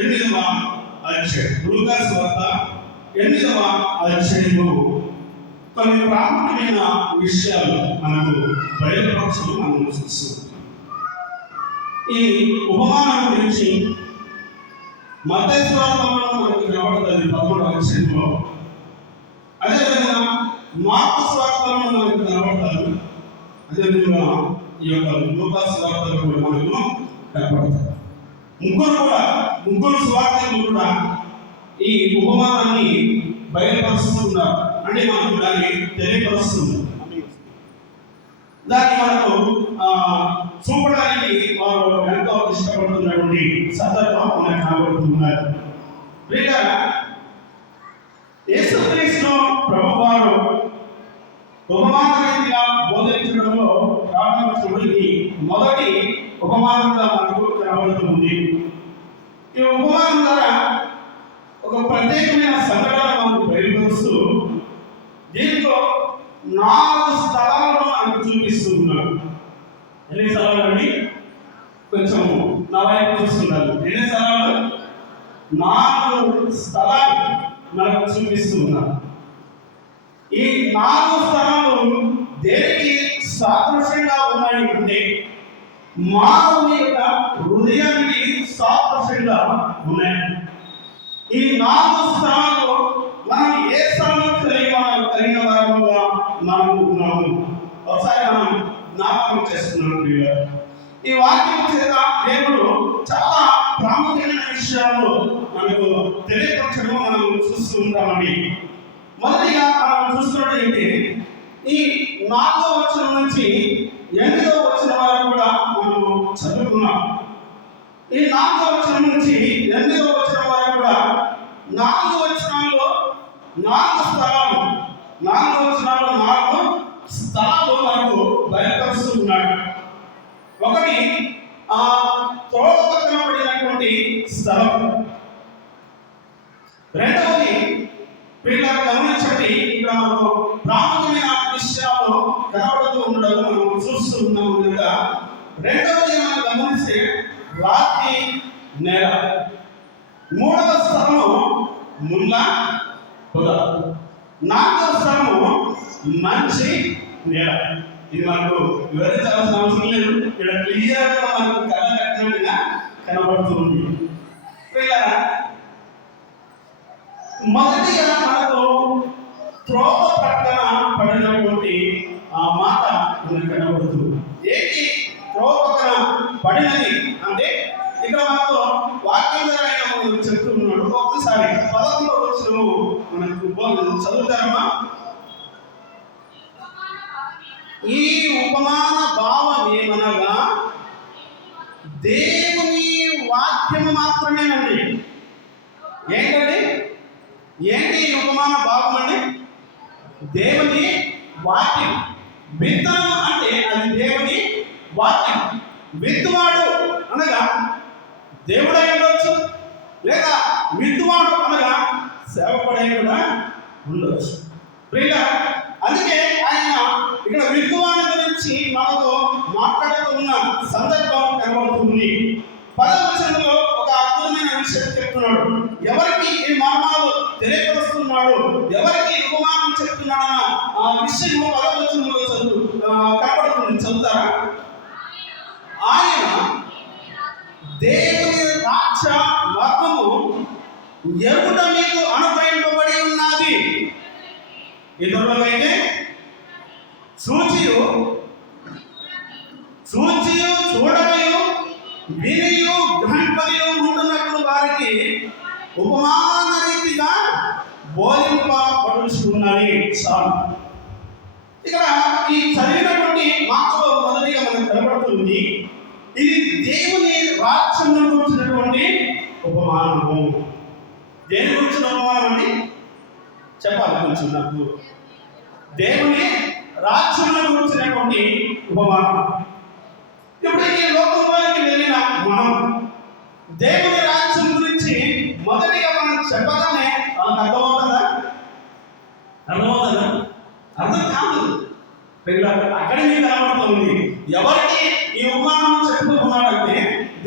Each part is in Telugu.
8వ అధ్యాయం, లూకా సువార్త 8వ అధ్యాయంలో కొన్ని ప్రాముఖ్యమైన విషయాలు మనకు బయలుపరచడం మనం చూస్తున్నాం. ఈ ఉపమానం గురించి మత్తయి సువార్తలో మనకు కనబడుతుంది 11వ అధ్యాయంలో, అదేవిధంగా మార్కు సువార్తలో మనకు కనబడతారు, అదేవిధంగా ఈ యొక్క లూకా సువార్తలో కూడా మనకు కనబడతారు. ముగ్గురు సువార్తలు కూడా ఈ ఉపమానాన్ని బయలుపరుస్తున్నారు, అంటే మనకు దాన్ని తెలియపరుస్తుంది. దాన్ని మనకు చూపడానికి వారు ఎంతో ఇష్టపడుతున్నటువంటి సందర్భం మనకు కనబడుతున్నారు. యేసుక్రీస్తు ప్రభువారు ఉపమానంగా బోధించడంలో ప్రారంభించబడి మొదటి ఉపమానంగా మనకు కనబడుతుంది. ఈ ఉపమానం ద్వారా ఒక ప్రత్యేకమైన సంఘటన మనకు బయలుపరుస్తూ దీంట్లో 4 స్థలాలను మనకు చూపిస్తున్నాడు. ఎన్ని స్థలాలు అండి? కొంచెం నా వైపు చూస్తున్నారు. ఎన్ని స్థలాలు? 4 స్థలాలు మనకు చూపిస్తున్నారు. ఈ 4 స్థలాలు దేనికి సాదృశ్యంగా ఉన్నాయి అంటే మానవుని యొక్క హృదయానికి సాదృశ్యంగా ఉన్నాయి. ఈ 4 స్థలాల్లో మనం ఏ స్థానం కలిగిన వారంగా మనం ఉన్నాము ఒకసారి మనం జ్ఞాపకం చేసుకున్నాం. ఈ వాక్యం చేత దేవుడు చాలా ప్రాముఖ్యమైన విషయాలు మనకు తెలియపరచడం మనం చూస్తూ ఉంటామండి. మొదటిగా మనం చూస్తున్నట్టు ఈ 4వ వచనం నుంచి 8వ వచనం వరకు కూడా మనం చదువుకున్నాం. ఈ 4వ వచనం నుంచి 8వ వచనం వరకు కూడా 4 వచనాల్లో 4 స్థలాలు, 4 వచనాల్లో 4 స్థలాలు మనకు బయలుపరుస్తున్నాడు. ఒకటి త్రోవ పక్కన పడినటువంటి స్థలం. రెండవది పిల్లలు గమనించండి, ఇక్కడ మనకు ప్రాముఖ్యమైన విషయాలు కనబడుతూ ఉండడం మనం చూస్తూ ఉన్నాము కనుక రెండవది మనం గమనిస్తే రాతి నేల. 3వ స్థలము ముళ్ళ పొద. 4వ స్థలము మంచి నేల. ఇది మనకు వివరించాల్సిన అవసరం లేదు, ఇక్కడ క్లియర్గా మనకు కళ్ళ కట్టినట్టుగా కనబడుతుంది. మొదటిగా మనకు త్రోవ పక్కన పడినటువంటి ఆ మాట మనకు కనబడుతుంది. ఏంటి త్రోవ పక్కన పడినది అంటే ఇక్కడ మనకు వాక్యం ద్వారా మనకు చెప్తున్నాడు. ఒక్కసారి 11వ వచనం మనకు చదువుతారమ్మా. ఈ ఉపమాన భావం ఏమనగా దేవుని వాక్యము మాత్రమేనండి. ఏంటండి? ఏంటి ఈ ఉపమాన భావం అండి? దేవుని వాక్యం. విత్తనం అంటే అది దేవుని వాక్యం. విత్తువాడు అనగా దేవుడై ఉండొచ్చు, లేదా విత్తువాడు అనగా సేవకుడై కూడా ఉండొచ్చు. అందుకే ఆయన ఇక్కడ విత్తువాడి గురించి మనతో మాట్లాడుతూ ఉన్న సందర్భం కనబడుతుంది. 10వ వచనంలో ఒక అద్భుతమైన విషయం చెప్తున్నాడు. ఎవరికి ఈ మర్మాలు తెలియపరుస్తున్నాడు, ఎవరికి ఉపమానం చెప్తున్నాడన్న ఆ విషయం 10వ వచనంలో కనబడుతుంది. చదువుతారా? ఆయన దేవుని రాక్ష మర్మము ఎరుగుట మీకు అనుగ్రహింపబడి ఉన్నది. ఇతరులకైతే సూచియు చూడమయు వినియు గ్రహింపయు ఉంటున్నట్లు వారికి ఉపమాన రీతిగా బోధింపబడుచున్నది. ఇక్కడ ఈ చదివినటువంటి మాటలో మొదటిగా మనకు కనబడుతుంది, ఇది దేవుని రాజ్యం గురించినటువంటి ఉపమానము. దేని గురించిన ఉపమానం అండి? చెప్పాలి కొంచెం నాకు. దేవుని రాజ్యం గురించినటువంటి ఉపమానం. ఇప్పుడు ఈ లోకంలోకి వెళ్ళిన మనం దేవుని రాజ్యం గురించి మొదటిగా మనం చెప్పగానే వాళ్ళకి అర్థమవుతుందా? అర్థం కాదు. అక్కడే మీకు కనబడుతుంది. ఎవరికి ఈ ఉపమానం చెప్పుకున్నాడంటే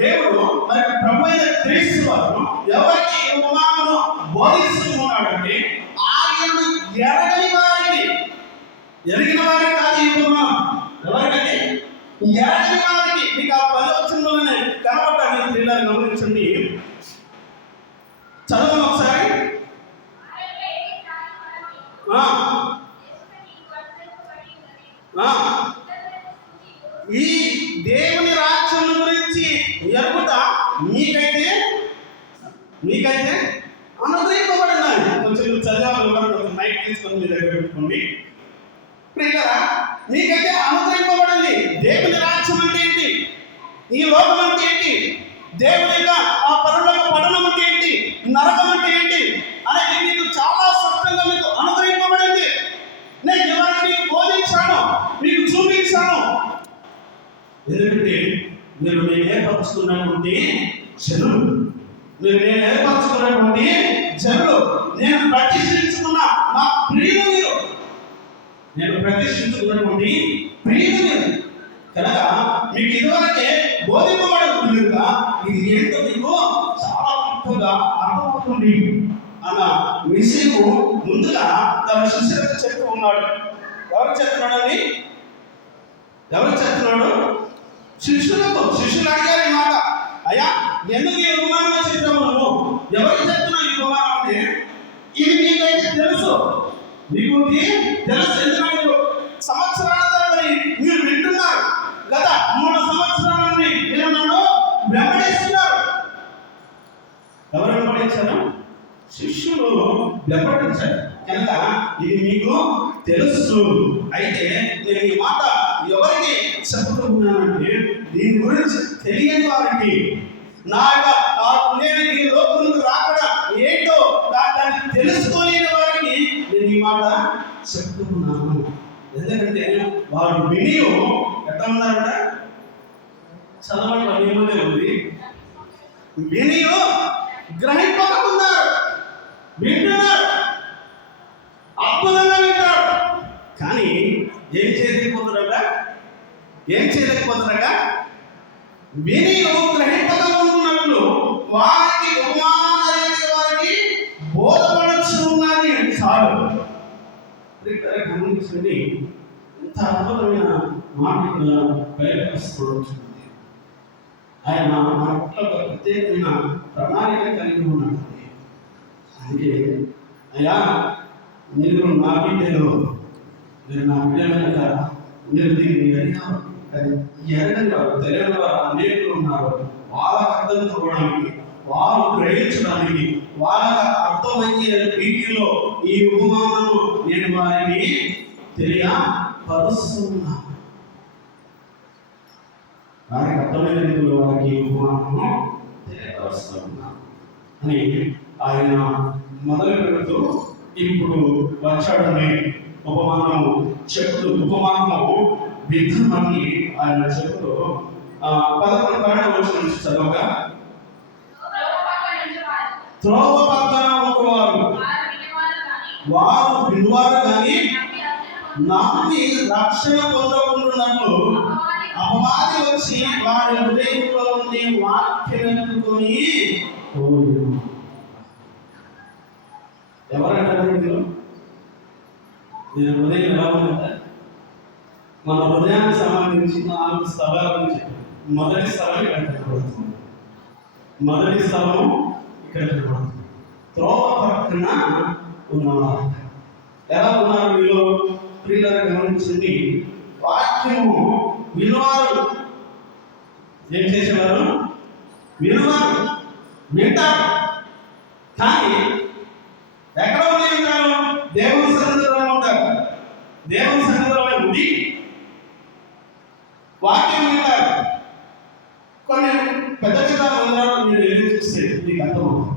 దేవుడు మరి ప్రభు అయిన క్రీస్తు వారు ఎవరికి ఈ ఉపమానము బోధిస్తూ ఉన్నాడంటే ఆయనను ఎరగని వారికి, ఎరిగిన వారికి కాదు ఈ ఉపమానం. ఎవరికంటే ఎరగని వారికి. మీకు ఆ 10 వచనంలోనే కనబడ్డాను. పిల్లలు గమనించండి, చదవండి ఒకసారి. ఈ దేవుని రాజ్యం గురించి ఎరుగుట మీకైతే అనుగ్రహింపబడినాయి. కొంచెం చదవాలి, మైక్ తీసుకొని మీ దగ్గర పెట్టుకోండి. ప్రియులారా, మీకైతే అనుగ్రహింపబడింది. దేవుని రాజ్యం అంటే ఏంటి, ఈ లోకం అంటే ఏంటి, దేవుని యొక్క ఆ పరులకు పఠనం అంటే ఏంటి, నరకం అంటే ఏంటి అనేది మీకు చాలా స్పష్టంగా మీకు అనుగ్రహింపబడింది. నేను ఎవరికి మీకు బోధించాను, మీకు చూపించాను. ఎందుకంటే మీరు నేను ఏర్పరచుకున్నటువంటి జనులు, మీరు నేను ఏర్పరచుకున్నటువంటి జనులు, నేను ప్రతిష్ఠించుకున్న నా ప్రియులు మీరు, నేను ప్రతిష్ఠించుకున్నటువంటి ప్రియులు మీరు కనుక మీకు ఇదివరకే బోధింపబడదు కనుక ఇది ఏంటో మీకు చాలా గొప్పగా అర్థమవుతుంది అన్న విషయము ముందుగా తన శిష్యులకు చెప్తూ ఉన్నాడు. ఎవరు చెప్తున్నాడండి? ఎవరు చెప్తున్నాడు? శిష్యులకు. శిష్యులు అడిగారు ఈ మాట, అయ్యా ఎందుకు ఈ ఉపమానం చెప్పాము నువ్వు, ఎవరికి చెప్తున్నావు ఈ ఉపమానం అంటే, ఇది మీకైతే తెలుసు, మీకు తెలుసు. ఎందుకంటే సంవత్సరాల తరబడి మీరు వింటున్నారు, గత 3 సంవత్సరాల నుండి ఏమన్నాడు వెంబడిస్తున్నారు. ఎవరు వెంబడించారు? శిష్యులు వెంబడించారు కనుక ఇది మీకు తెలుసు. అయితే నేను ఈ మాట ఎవరికి చెప్తున్నానంటే, దీని గురించి తెలియని వారికి, నా నేను ఈ లోకంలో రాకుండా ఏంటో దాన్ని తెలుసుకోలేని వారికి నేను ఈ మాట చెప్తున్నాను. ఎందుకంటే వాడు విని ఎట్లా ఉన్నారంట, చదవడం ఏమనే ఉంది, విని గ్రహింపకున్నారు, వింటున్నారు, అద్భుతంగా వింటారు, కానీ ఏం చేయలేకపోతున్నారట, విని గ్రహింపకుంటున్నట్లు వారికి ఉపమానాలు వారికి బోధపడచ్చు ఉన్నది చాలు. గమనించండి, ఎంత అద్భుతమైన మాట బయటపడుతుంది. ఆయన మన పట్ల ప్రత్యేకమైన ప్రణాళిక కలిగి ఉన్నాడు. అందుకే అయ్యా మీరు నా బిడ్డలు, మీరు నా బిడ్డలక మీరు దీన్ని అడిగారు, ఎరగని వారు, తెలియని వారు అనేకులు ఉన్నారు. వాళ్ళకు అర్థం చూడడానికి, వారు గ్రహించడానికి, వాళ్ళకు అర్థమయ్యే రీతిలో ఈ ఉపమానము నేను వారిని తెలియపరుస్తున్నాను. వారికి అర్థమైన రీతిలో వారికి ఉపమానము తెలియపరుస్తున్నాను అని ఆయన మొదలు పెడుతూ ఇప్పుడు వచ్చాడని ఉపమానము చెప్తూ, ఉపమానము విధానాన్ని ఆయన చెప్తూ 11 వచనం చదవగా, త్రోవ పక్కన ఒకవారు వారు వినువారు కానీ నమ్మి రక్షణ పొందకుంటున్నట్లు అపవాది వచ్చి వారి హృదయంలో ఉండి వాక్యముని ఎవరంటారు? నేను హృదయం ఎలా ఉందంటే, మన హృదయానికి సంబంధించి 4 స్థలాల నుంచి మొదటి స్థలం ఇక్కడ కనబడుతుంది. మొదటి స్థలం ఇక్కడ కనబడుతుంది. త్రోవ పక్కన ఉన్నవారు ఎలా ఉన్నారు వీళ్ళు? ప్రియులను గమనించండి. వాక్యము వినువారు ఏం చేసేవారు? వినువారు, వింటారు, కానీ ఎక్కడ ఉండి వింటారు? దేవుని సన్నిధిలో ఉంటారు. దేవుని సన్నిధిలో ఉండి వాక్యం వింటారు. కొన్ని పెద్ద పెద్ద మందిరాలు మీరు వెళ్ళి చూస్తే మీకు అర్థమవుతుంది.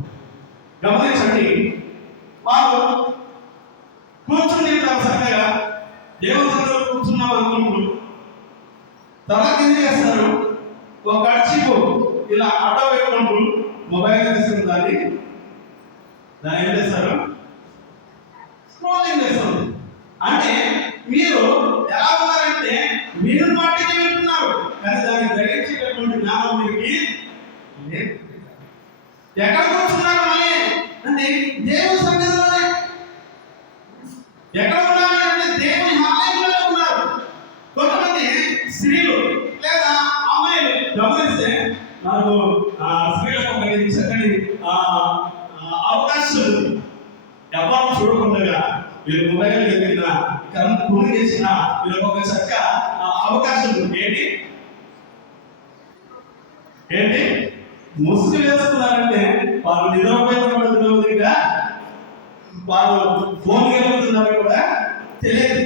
గమనించండి, వాళ్ళు కూర్చుని ఉంటారు చక్కగా, దేవుని సన్నిధిలో కూర్చున్నాం అనుకుంటూ తల కింద చేస్తారు, ఒక కర్చీపు ఇలా అడ్డ పెట్టుకుంటూ మొబైల్ తీసుకుని దాన్ని ఏం చేస్తారు? స్క్రోలింగ్ చేస్తుంది. అంటే మీరు ఎలా ఉన్నారంటే మీరు మాటికి వింటున్నారు, కానీ దాన్ని గ్రహించేటటువంటి జ్ఞానం మీకు ఎక్కడ కూర్చున్నారు అని అంటే దేవుని సన్నిధిలోనే. ఎక్కడ ఉన్నారు అంటే దేవుని ఆలయంలోనే ఉన్నారు. కొంతమంది స్త్రీలు లేదా అమ్మాయిలు గమనిస్తే నాకు స్త్రీలకు ఒక చక్కని అవకాశం ఉంది. ఎవరు చూడకుండా వీళ్ళు మొబైల్ వెళ్ళిన కరెంట్ పూర్తి చేసిన వీళ్ళకి ఒక చక్క అవకాశం ఉంది. ఏంటి ముసుగు వేసుకున్నారంటే వాళ్ళు నిద్రపోయినట్టుగా వాళ్ళు ఫోన్ గెలుపుతున్నారు కూడా తెలియదు.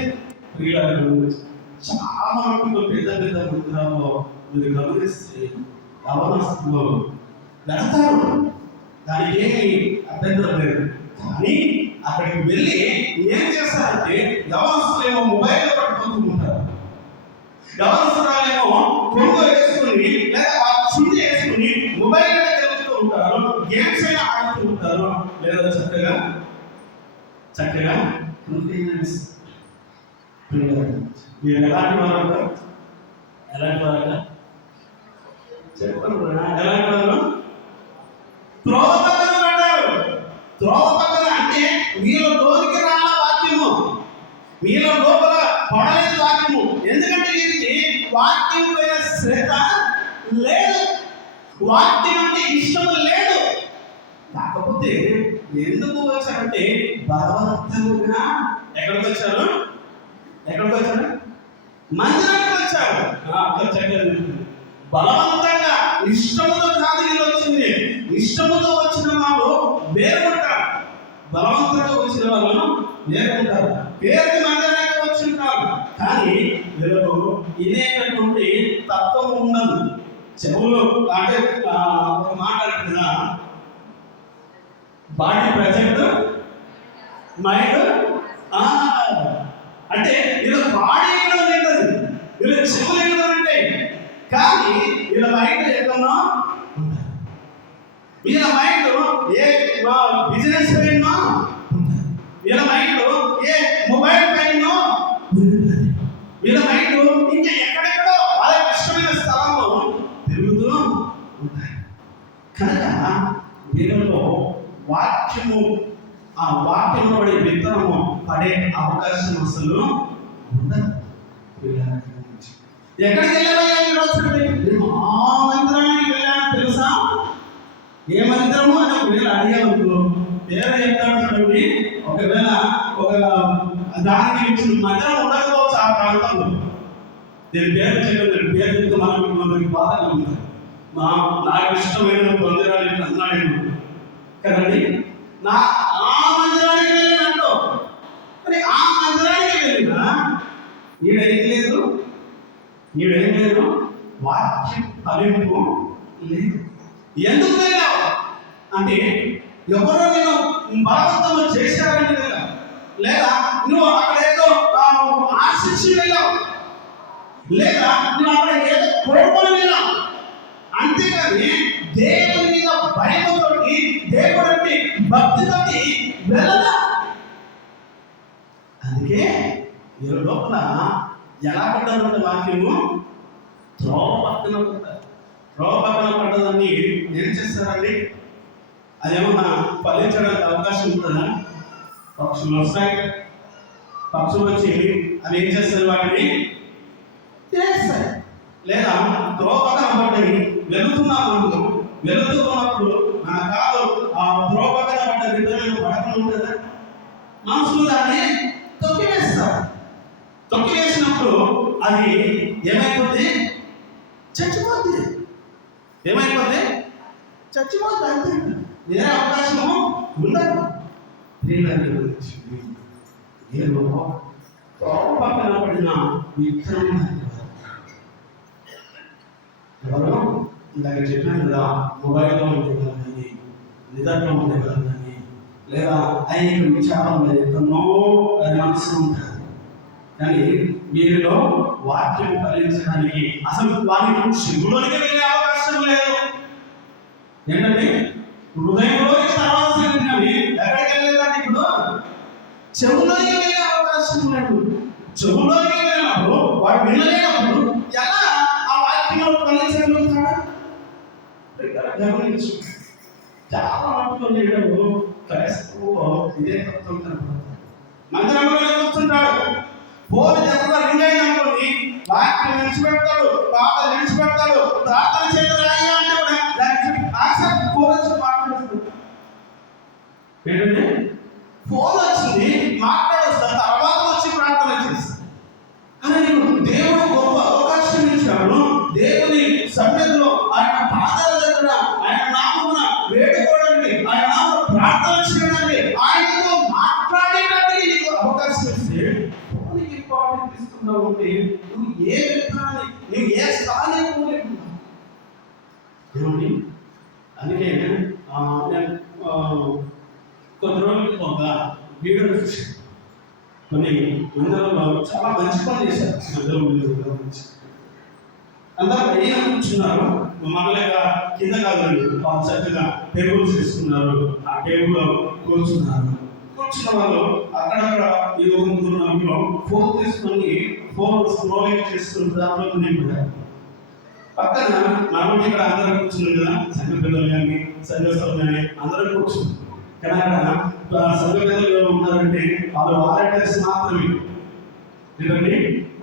చాలా మటుకు పెద్ద పెద్ద వృద్ధులలో మీరు గమనిస్తే యవనస్తులు వెళతారు, దానికి ఏమి అభ్యంతరం లేదు. కానీ అక్కడికి వెళ్ళి ఏం చేస్తారంటే యవనస్తులేమో మొబైల్ పట్టుకుంటూ ఉంటారు, యవనస్తురాలేమో కొంగు వేసుకుని లేదా శుద్ధి వేసుకుని మొబైల్ గెలుపుతూ ఉంటారు, గేమ్స్ అయినా ఆడుతూ ఉంటారు, లేదా చక్కగా మీరు ఎలాంటి వారు చెప్పండి. ఎలాంటి వారు త్రోవ పక్కన పడ్డారు. త్రోవ పక్కన అంటే మీలో లోనికి రాల వాక్యము, మీలో లోపల పడలేదు వాక్యము. ఎందుకంటే వీరికి వాక్యం పైన శ్రద్ధ లేదు, వాక్యం అంటే ఇష్టం లేదు. కాకపోతే ఎందుకు వచ్చారంటే బలవంతంగా ఎక్కడికి వచ్చారు? మందిరానికి వచ్చారు. బలవంతంగా ఇష్టముతో కాదు వీళ్ళు వచ్చింది. ఇష్టముతో వచ్చిన వాళ్ళు వేరుకుంటారు, బలవంతంగా వచ్చిన వాళ్ళు వేరుకుంటారు. పేరుకి మందిరానికి వచ్చి ఉంటారు, కానీ వీళ్ళకు ఇదేటటువంటి తత్వం ఉండదు. చెవులు అంటే ఒక మాట అంటున్నా, బాడీ ప్రజెంట్ మైండ్ అంటే వీళ్ళ బాడీ ఎక్కడ ఉంటుంది, వీళ్ళ చెవులు ఎక్కడ ఉంటాయి, కానీ వీళ్ళ మైండ్ ఎక్కడో ఉంటుంది. వీళ్ళ మైండ్ ఏ బిజినెస్ పైనో, వీళ్ళ మైండ్ ఏ మొబైల్ పైనో, వీళ్ళ మైండ్ ఇంకా ఎక్కడెక్కడో వాళ్ళకి ఇష్టమైన స్థలంలో తిరుగుతూ ఉంటాయి. కనుక వీళ్ళలో వాక్యము, ఆ వాక్యంలో పడే విత్తనము పడే అవకాశం అసలు ఉండదు. ఎక్కడికి వెళ్ళావయ్యా ఈరోజు? నేను ఆ మందిరానికి వెళ్ళాను తెలుసా? ఏ మందిరము అని ఒకవేళ అడిగాను, పేరు చెప్తాడు చూడండి. ఒకవేళ ఒక దానికి ఇచ్చిన మందిరం ఉండకపోవచ్చు ఆ ప్రాంతంలో. నేను పేరు చెప్పాను, పేరు చెప్తే మనకి బాధ కలుగుతుంది. నాకు ఇష్టమైన మందిరాలు అన్నాడు కదండి. ఆ మందిరానికి వెళ్ళినట్టు మరి ఆ మందిరానికి వెళ్ళినా ఈడేం లేదు, వాక్యం ఫలింపు లేదు. ఎందుకు వెళ్ళావు అంటే ఎవరో నేను బలవంతం చేశారని వెళ్ళావు, లేదా నువ్వు అక్కడ ఏదో ఆశించి వెళ్ళావు, లేదా నువ్వు అక్కడ ఏదో కోరుకొని వెళ్ళావు. అంతేకాని దేవుని మీద భయముతోటి, దేవుడు అంటే భక్తితోటి వెళ్ళదా. అందుకే వీళ్ళ లోపల ఎలా పడ్డారంటే వాక్యము త్రోవ పక్కన పడ్డారు. త్రోవ పక్కన పడ్డదాన్ని ఏం చేస్తారండి? అదేమన్నా ఫలించడానికి అవకాశం ఉంటుందా? పక్షులు వస్తాయి, పక్షులు వచ్చి అవి ఏం చేస్తారు? వాటిని చేస్తాయి. లేదా త్రోవ పక్కన పడ్డాయి, వెళుతున్నప్పుడు మన కాదు ఆ త్రోవ పక్కన పడ్డ విధమైన పడకలు ఉంటుందా? మనుషులు దాన్ని తొక్కివేస్తారు. తొక్కివేసినప్పుడు అది ఏమైపోద్ది? చచ్చిపోద్ది. చచ్చిపోద్ది. అంతే, వేరే అవకాశము ఉండదు. నేను పక్కన పడిన విత్తనం ఎవరు ఇందాక చెప్పాను కదా, మొబైల్లో ఉండే కానీ, నిదర్లో ఉండే కానీ, లేదా ఐక విచారంలో ఎక్కడో అది మనసు ఉంటుంది. కానీ వీరిలో వాక్యం ఫలించడానికి అసలు వారికి చెవులోనికి వెళ్ళే అవకాశం లేదు. ఏంటంటే హృదయంలోకి తర్వాత వెళ్ళినవి ఎక్కడికి వెళ్ళలేదంటే ఇప్పుడు చెవులోకి వెళ్ళే అవకాశం లేదు. చెవులోకి వెళ్ళినప్పుడు వాడు వినలేనప్పుడు ఎలా ఆ వాక్యంలో ఫలించగలుగుతాడా? చాలా మటుకు నేడు క్రైస్తవులో ఇదే తత్వం కనపడుతుంది. మందిరంలో కూర్చుంటాడు, ఫోన్ జరుగుతా రింగ్ అయినప్పుడు వాక్యం నిలిచిపెడతాడు, పాట నిలిచిపెడతాడు, ప్రార్థన చేయాలి అంటే కూడా దానికి ఆసక్తి ఫోన్ వచ్చి మాట్లాడుతుంది. ఏంటంటే ఫోన్ వచ్చింది మాట్లాడొస్తా, తర్వాత వచ్చి ప్రార్థన చేస్తాను. కానీ దేవుడు గొప్ప అవకాశం ఇచ్చాడు. దేవుని సన్నిధిలో ఆయన పాదాల దగ్గర ఆయన నామమున వేడుకోవడానికి, ఆయన నామమున ప్రార్థన చేయడానికి, ఆయనతో మాట్లాడేటానికి నీకు అవకాశం ఇస్తే ఫోన్కి ఇంపార్టెంట్ ఇస్తున్నావు అంటే నువ్వు ఏ విధానాన్ని, నువ్వు ఏ స్థాయిలో లేకున్నావు. ఏమండి, అందుకే నేను కొద్ది రోజులకి ఒక వీడియో చూసాను. కొన్ని అందరూ చాలా మంచి పని చేశారు. అందరూ పైన కూర్చున్నారు, మమ్మల్ని కింద కాదండి, వాళ్ళు చక్కగా టేబుల్స్ తీసుకున్నారు, ఆ టేబుల్లో కూర్చున్నారు. కూర్చున్న వాళ్ళు అక్కడక్కడ ఈ ముగ్గురు ఫోన్ తీసుకొని ఫోన్ స్క్రోలింగ్ చేస్తున్న దాంట్లో నింపుతారు. పక్కన మనం ఇక్కడ అందరూ కూర్చున్నారు కదా, సంఘ పిల్లలు కానీ సంఘస్థలు కానీ అందరూ కూర్చున్నారు. కానీ సంఘ పిల్లలు ఉన్నారంటే వాళ్ళు వాలంటీర్స్ మాత్రమే. ఏంటండి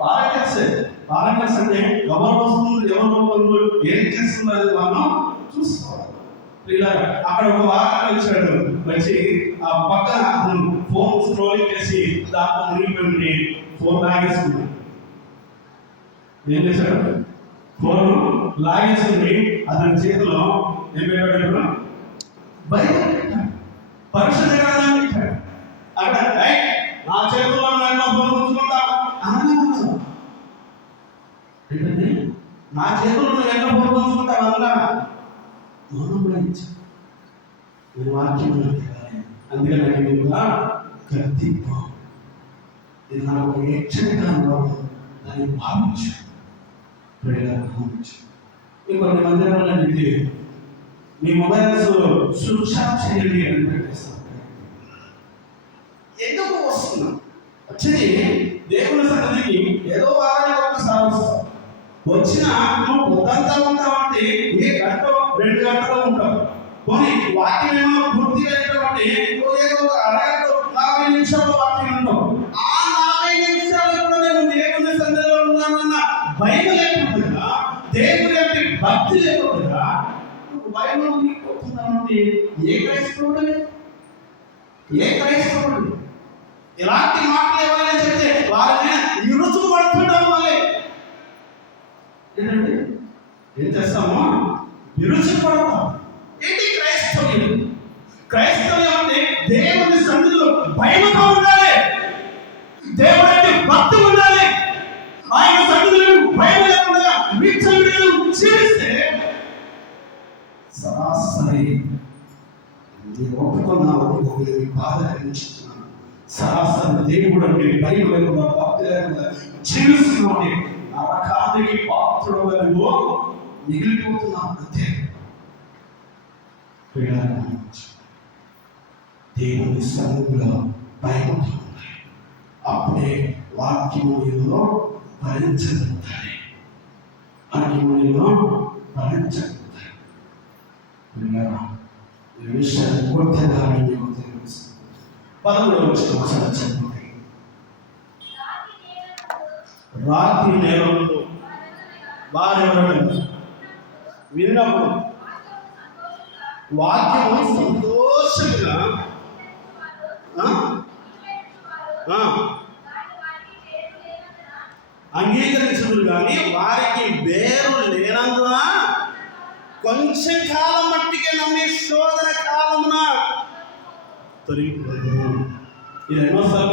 వాలంటీర్స్ అంటే ఎవరు వస్తున్నారు, ఎవరు ఏం చేస్తున్నారు మనం చూసుకోవాలి. అక్కడ ఒక వారంటీ వచ్చాడు, వచ్చి ఆ పక్కన ఫోన్ స్క్రోలింగ్ చేసి దాంట్లో మునిగిపోయి ఫోన్ లాగేసుకున్నాడు. ఏం చేశాడు? ఫోన్ లాగేసుకుని అతని చేతిలో ఏం పెట్టాడు? బైబిల్ పెట్టాడు, పరిశుద్ధ గ్రంథాన్ని పెట్టాడు. అక్కడ నా చేతుల్లో ఫోన్ ఉంచుకుంటాను అన్నాను. ఏంటంటే నా చేతుల్లో ఎన్నో ఫోన్ ఉంచుకుంటాను అన్నా నేను వాక్యం. అందుకని నేను కూడా గర్తింపు, ఇది నాకు ఒక హెచ్చరిక దాన్ని భావించు. ఇంకొన్ని మందిరాల్లో వెళ్ళి మీ మొబైల్స్ స్విచ్ ఆఫ్ చేయండి అని పెట్టేస్తాను. ఎందుకు వస్తున్నాం? వచ్చి దేవుని సన్నిధికి ఏదో వారానికి ఒకసారి వస్తాం. వచ్చిన నువ్వు పొద్దంతా ఉంటావంటే ఏ గంట 2 గంటలు ఉంటావు. కొన్ని వాక్యం ఏమో పూర్తిగా ఏంటంటే ఏదో ఒక అరగంట 40 నిమిషాలు వాక్యం ఉంటావు. ఆ 40 నిమిషాలు కూడా నేను దేవుని సన్నిధిలో ఉన్నానన్న భయం లేకుండా, దేవుని యొక్క భక్తి లేకుండా నువ్వు బైబిల్ నీకుతున్నావంటే ఏ క్రైస్తవుడు? ఇలాంటి మాటలు ఎవరైనా చెప్తే వారిని ఇరుచు పడుతుంటాం. వాళ్ళే ఏంటంటే ఏం చేస్తామో విరుచు పడతాం. ఏంటి క్రైస్తవ్యం అంటే దేవుని సన్నిధిలో భయంతో ఉండాలి, దేవుడు అంటే భక్తి ఉండాలి. ఆయన సన్నిధిలో భయం లేకుండా విచ్చలవిడిగా జీవిస్తే సరాసరి ఒప్పుకున్నాను బాధ కలిగించుతున్నాను. సరాసరి దేవుడు అంటే భయం లేకుండా భక్తి లేకుండా జీవిస్తున్నాడు. నరకానికి పాత్రుడుగా మిగిలిపోతున్నాం. అంతే. దేవుని సన్నిధిలో భయపడుతూ ఉంటాయి. అప్పుడే వాక్యములో భరించగలుగుతాయి. ఈ విషయాన్ని పూర్తిగా తెలుసు. 11వ వచనం ఒకసారి చెప్పండి. రాత్రి నేరంలో వారెవరైనా విన్నప్పుడు వాక్యము సంతోషంగా అంగీకరించదు, కానీ వారికి వేరు లేనందున కొంచెం కాలం మట్టికే నమ్మి శోధన కాలమున తొలగిపోదు. ఇది ఎన్నోసార్లు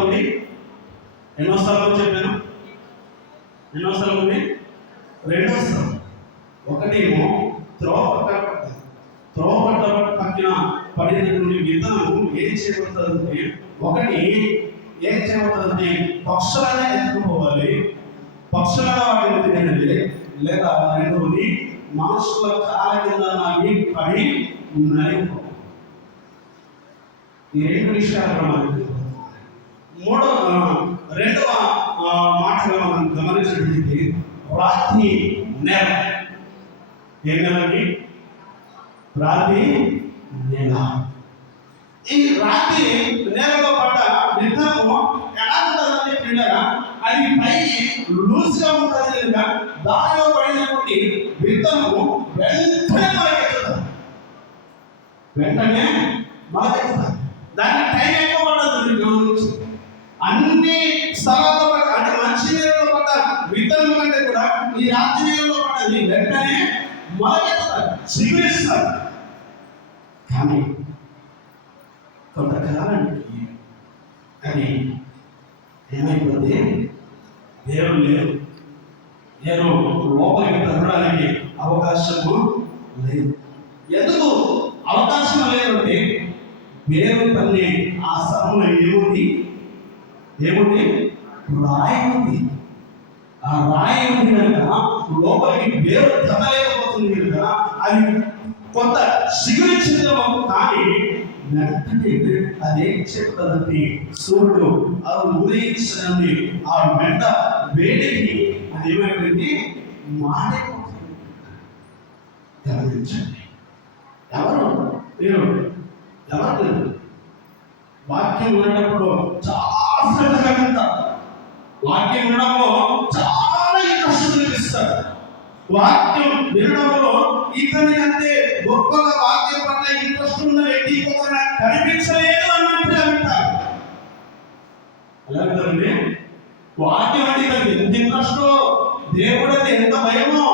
చెప్పాను, ఎన్నోసార్లు ఉంది. 2వ స్థలం. ఒకటేమో త్రోవ పట్టిన పడినటువంటి విధానం ఏం చేయబడుతుందంటే, ఒకటి ఏం చేయబడుతుందంటే పక్షులనే ఎత్తుకుపోవాలి, పక్షులనే వాటిని తినేది, లేదా రెండవది మనుషుల కాల కింద నాగి పడి నలిగిపోవాలి. ఈ 2 విషయాలు మనకి. రెండవ మాటగా మనం గమనించినట్లయితే రాత్రి నేల. ఏం నెలండి? రాత్రి నేల. ఈ రాతి నేలలో పడ్డ విత్తనము ఎలా ఉంటుందంటే పిల్లరా, అది పైకి లూజ్గా ఉంటుంది కనుక దానిలో పడినటువంటి విత్తనము వెంటనే మొలకెత్తుతుంది. వెంటనే మొలకెత్తుతుంది. దానికి టైం ఎక్కువ పడుతుంది. గమనించి అన్ని స్థలాల్లో అంటే మంచి నీళ్ళలో పడ్డ విత్తనం కంటే కూడా ఈ రాత్రి నీళ్ళలో పడ్డది వెంటనే మొలకెత్తుతుంది, చిగురిస్తుంది. కానీ కొంతకాలానికి అది ఏమైపోతుంది, దేవుడు లేదు, నేను లోపలికి తగ్గడానికి అవకాశము లేదు. ఎందుకు అవకాశం లేదంటే వేరు తల్లి ఆ స్థలంలో ఏముంది రాయి ఉంది. ఆ రాయి ఉంది కనుక లోపలికి వేరు తగ్గలేకపోతుంది కనుక అది కొంత సిగురించిందేమో, కానీ వెంటనే అదేం చెప్తుందంటే సూర్యుడు అది ఉదయించండి ఆ మెండ వేడికి అది ఏమైపోయింది, మాడిపోతుంది. గమనించండి, ఎవరు వాక్యం వినటప్పుడు చాలా శ్రద్ధగా వింటారు. వాక్యం వినడంలో చాలా ఇంట్రెస్ట్ చూపిస్తారు. వాక్యం వినడంలో ఇతని అంటే గొప్పగా వాక్యం పట్ల ఇంట్రెస్ట్ ఉన్న వ్యక్తి కూడా కనిపించలేదు అన్నట్టుగా వింటారు. అలాగే వాక్యం అంటే ఇతనికి ఎంత ఇంట్రెస్టో, దేవుడు అంటే ఎంత భయమో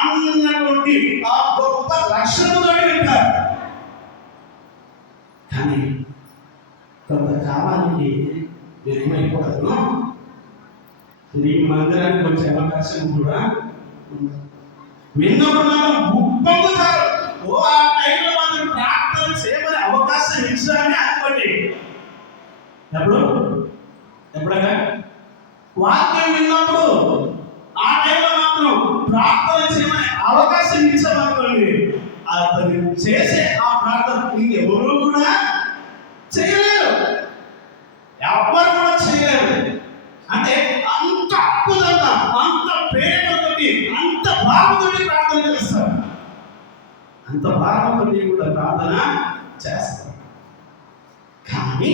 అన్నటువంటి ఆ గొప్ప లక్షణంతో వింటారు. కానీ కొంతకాలానికి ఏమైపోతాను, తిరిగి మందిరానికి వచ్చే అవకాశం కూడా విన్నప్పుడు మనం ముప్పొందుతారు. ఆ టైంలో మనం ప్రార్థన చేయమని అవకాశం ఇచ్చారని అనుకోండి. ఎప్పుడగా వాక్యం విన్నప్పుడు ఆ టైంలో మాత్రం ప్రార్థన చేయమని అవకాశం ఇచ్చామనుకోండి, అతను చేసే ఆ ప్రార్థన ఇంకెవరు కూడా చేయలేరు, ఎవ్వరు కూడా చేయలేరు. అంటే అంత అద్భుతంగా, అంత ప్రేమతోటి, అంత భావంతోటి ప్రార్థన చేస్తారు. అంత భావంతోటి కూడా ప్రార్థన చేస్తారు. కానీ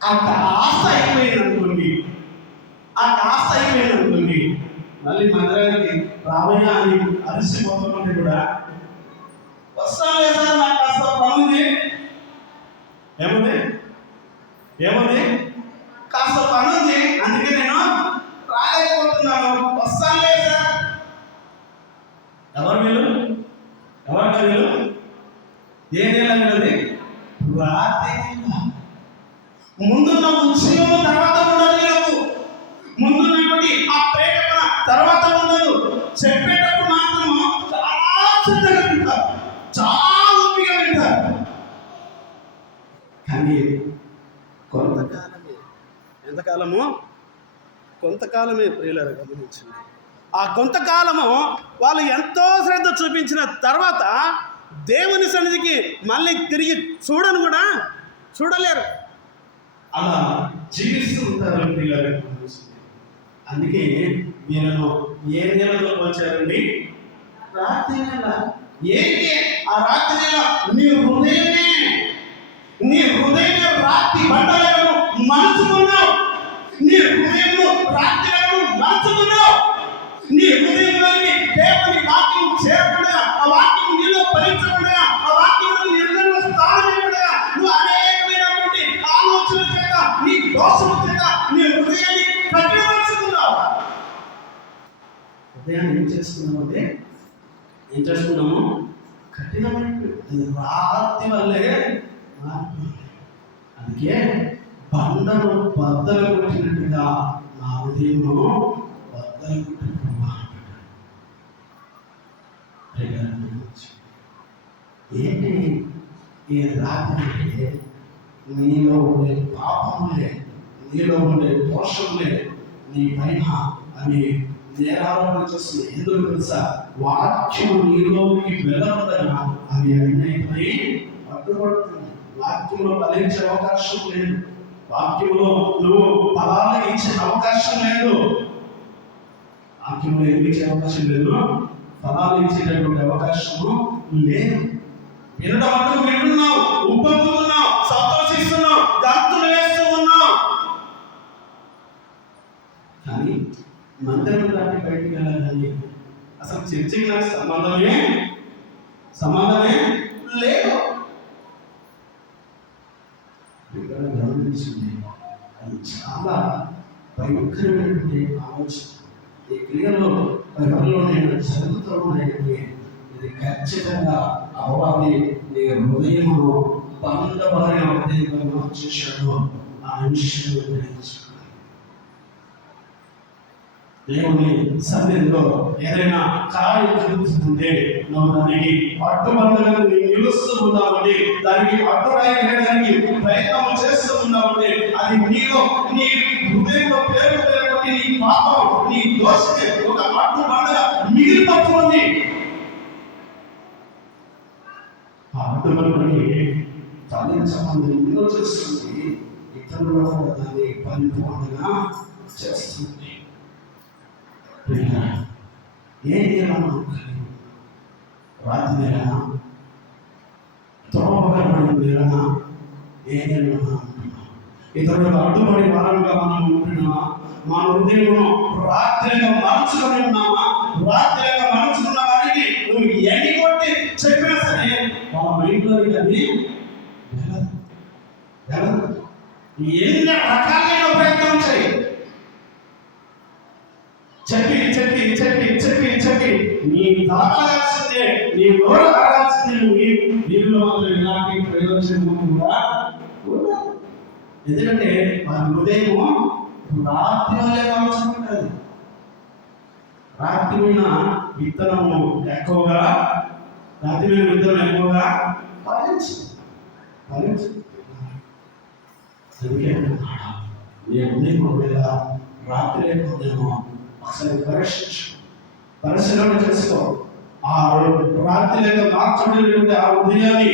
ఆ కాస్త అయిపోయిందనుకోండి, మళ్ళీ మందిరానికి రావయ్యా అని అలసిపోతుంటే కూడా వస్తాను లేదా, నాకు కాస్త పనుంది. ఏముంది కాస్త పనుంది, అందుకే నేను రాలేకపోతున్నాను, వస్తాను లేదా. ఎవరు వీళ్ళు? ఏ నెల వీళ్ళది? రాత్రి నెల. ముందున్న ఉద్యోగం తర్వాత ఉండదు వీళ్ళకు, ముందున్నటువంటి ఆ ప్రేరణ తర్వాత ఉండదు. చెప్పేటప్పుడు మాత్రము చాలా శ్రద్ధగా వింటారు, చాలా ఓపికగా వింటారు. కానీ కొంతకాలమే ప్రియులారా గమనించండి. ఆ కొంతకాలము వాళ్ళు ఎంతో శ్రద్ధ చూపించిన తర్వాత దేవుని సన్నిధికి మళ్ళీ తిరిగి చూడలేరు. అలా జీవిస్తూ ఉంటారు ప్రియులారా. అందుకే వీళ్ళను ఏ నెలలో వచ్చారండి? రాత్రి నెల. ఏంటి ఆ రాత్రి నెల? నీ హృదయమే రాత్రి బండలను మలుచుకున్నావు. నీ హృదయంలో రాత్రులను మలుచుకున్నావు. నీ హృదయంలోని దేవుని వాక్యం చేరకుండా, ఆ వాక్యం నీలో ఫలించకుండా, ఆ వాక్యంలో నిర్ణయంలో స్థానం ఇవ్వకుండా, నువ్వు అనేకమైనటువంటి ఆలోచన చేత, నీ దోషము చేత నీ హృదయాన్ని కఠినపరుచుకున్నావు. హృదయాన్ని ఏం చేసుకున్నాము? కఠినమైనటువంటి రాత్రి వల్లే. అందుకే బండను బద్దలు కొట్టినట్టుగా నా హృదయము బద్దలు కొట్టినట్టుగా. ఏంటి ఈ రాత్రి? నీలో ఉండే పాపములే, నీలో ఉండే దోషములే నీ పైన అని నేరారోపణ చేస్తుంది. ఎందుకు తెలుసా? వాక్యము నీలోకి వెళ్ళకుండా అవి అన్నిటినీ పట్టుబడుతుంది. వాక్యంలో ఫలించే అవకాశం లేదు. వాక్యంలో నువ్వు ఫలాలు ఇచ్చే అవకాశం లేదు. వాక్యంలో ఏమి ఇచ్చే అవకాశం లేదు, ఫలాలు ఇచ్చేటటువంటి అవకాశము లేదు. వినడం మటుకు వింటున్నావు, ఉప్పొంగుతున్నావు, సంతోషిస్తున్నావు, గంతులు వేస్తూ ఉన్నావు. కానీ మందిరం దాటి బయటికి వెళ్ళాలని అసలు చర్చికి నాకు సంబంధమే లేదు. ఇక్కడ గమనించింది, అది చాలా భయంకరమైనటువంటి ఆలోచన. ఈ క్రియలో ఎవరిలో నేను చదువుతున్నానంటే ఇది ఖచ్చితంగా అవ్వాలి. నీ హృదయమును బంధమైన హృదయంగా చేశాడు ఆ విషయం గ్రహించుకోవాలి. దేవుని సన్నిధిలో ఏదైనా కార్యం జరుగుతుంటే నువ్వు దానికి అడ్డుబండగా నిలుస్తూ ఉన్నావంటే, దానికి అడ్డురాయడానికి ప్రయత్నం చేస్తూ ఉన్నావంటే, అది నీలో నీ హృదయంలో పేరుకునేటువంటి నీ పాపం, నీ దోషమే ఒక అడ్డుబండగా మిగిలిపోతుంది. ఆ అడ్డుబండని ఫలించమని ఎన్నో చేస్తుంది, ఇతరులు కూడా దాన్ని పరిపూర్ణంగా చేస్తుంది. ఏ నియమం రాత్రి వేళనా, త్రోపకరమైన వేళనా, ఏ నియమం ఉంటున్నాం? ఇతరులకు అడ్డుపడి వారంగా మనం ఉంటున్నామా? మన హృదయంలో రాత్రిగా మరచుకొని ఉన్నామా? రాత్రిగా మరచుకున్న వారికి నువ్వు ఎన్ని కొట్టి చెప్పినా సరే వాళ్ళ మైండ్లో అది ఎన్ని రకాలైన ప్రయత్నం చేయి. చెప్పి చెప్పి చెప్పి చెప్పి చెప్పి నీ తాగాల్సిందే, నీ నోరు తాగాల్సిందే. నీళ్ళు మాత్రం ఇలాంటి ప్రయోజనం కూడా ఉండదు. ఎందుకంటే మన హృదయము రాత్రి వల్లే కావాల్సింటుంది. రాత్రి మీద విత్తనము ఎక్కువగా ఫలించింది. అందుకే నీ హృదయం మీద రాత్రి లేకపోతేమో ఒకసారి పరిశీలన చేసుకో. ఆ రాత్రి లేక మార్చబడినటువంటి ఆ ఉదయాన్ని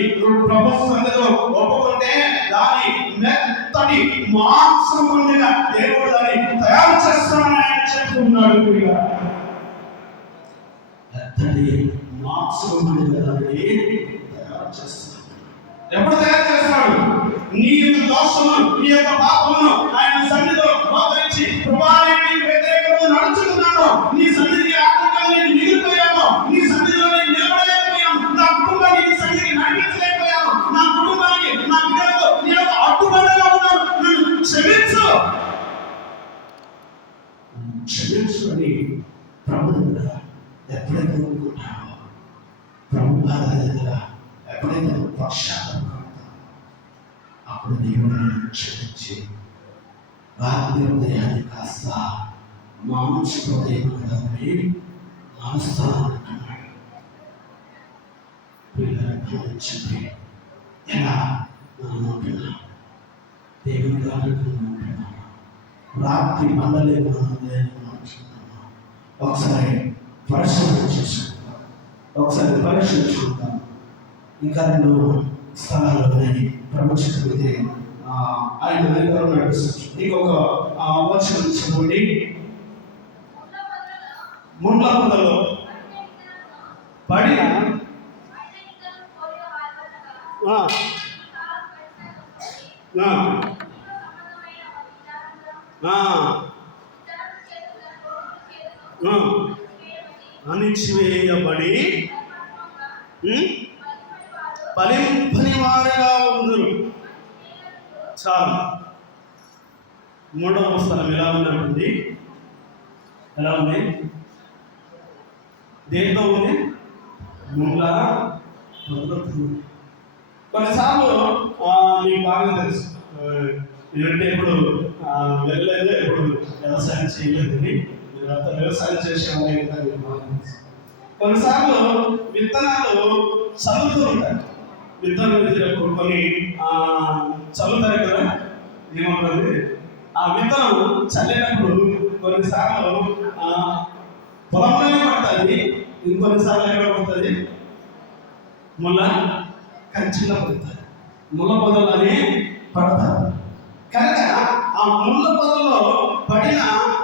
ప్రభు సన్నిధిలో ఒప్పుకుంటే దాని మెత్తటి మాంసం ఉండగా దేవుడు దాన్ని తయారు చేస్తానని ఆయన చెప్తున్నాడు. మెత్తటి మాంసం ఉండగా దాన్ని తయారు చేస్తాడు. ఎప్పుడు తయారు చేస్తాడు? నీ యొక్క దోషము, నీ యొక్క పాపమును ఆయన సన్నిధిలో మోకరించి ప్రభావానికి వ్యతిరేకంగా నడుచుకున్నాను. నీ సన్నిధికి ఆటంకాలు నేను మిగిలిపోయాను, నీ సన్నిధిలో నేను నిలబడలేకపోయాను, నా కుటుంబాన్ని నీ సన్నిధికి నడిపించలేకపోయాను, నా కుటుంబానికి నా పిల్లలకు నేను అడ్డుబండగా ఉన్నాను, నన్ను క్షమించు అని ప్రభు దగ్గర ఎప్పుడైతే అనుకుంటావో, ప్రభు దగ్గర ఎప్పుడైతే పక్షాలు అప్పుడు దేవుని క్షమించి రాత్రి హృదయాన్ని కాస్త మాంస హృదయంగా మారుస్తానంటున్నాడు. గమనించండి, ఎలా మనం ఉంటున్నాం, దేవుని గారికి ఉంటున్నాం, రాత్రి మండలేము ఉంటున్నామా? ఒకసారి పరిశీలన చేసుకుంటాం, ఒకసారి పరీక్షించుకుంటాం. ఇంకా రెండు స్థలాలు ఉన్నాయి. ప్రపంచమైతే ఆయన దగ్గర నడుస్తుంది. ఇంకొక వచనం చదవండి. ముళ్ళ పొదలో పడిన అణిచివేయబడి ఫలింపని వారుగా ఉందరు. చాలు. మూడవ స్థలం ఎలా ఉన్నట్టుంది? ఎలా ఉంది? దేంతో ఉంది? ముళ్ళ పొదలో. కొన్నిసార్లు మీకు బాగా తెలుసు, నేనంటే ఇప్పుడు వెళ్ళలేదు, ఎప్పుడు వ్యవసాయం చేయలేదు. మీరంతా వ్యవసాయం చేసేవాళ్ళు బాగా తెలుసు. కొన్నిసార్లు విత్తనాలు చల్లుతూ ఉంటాయి. విత్తనం కొన్ని చల్లుతారు కదా, ఏమంటుంది? ఆ విత్తనం చల్లేటప్పుడు కొన్నిసార్లు పొలంలోనే పడుతుంది, ఇంకొన్నిసార్లు ఎక్కడ పడుతుంది? ముళ్ళ కంచిలో పడుతుంది. ముళ్ళ పొదలని పడతారు కనుక ఆ ముళ్ళ పొదలో పడిన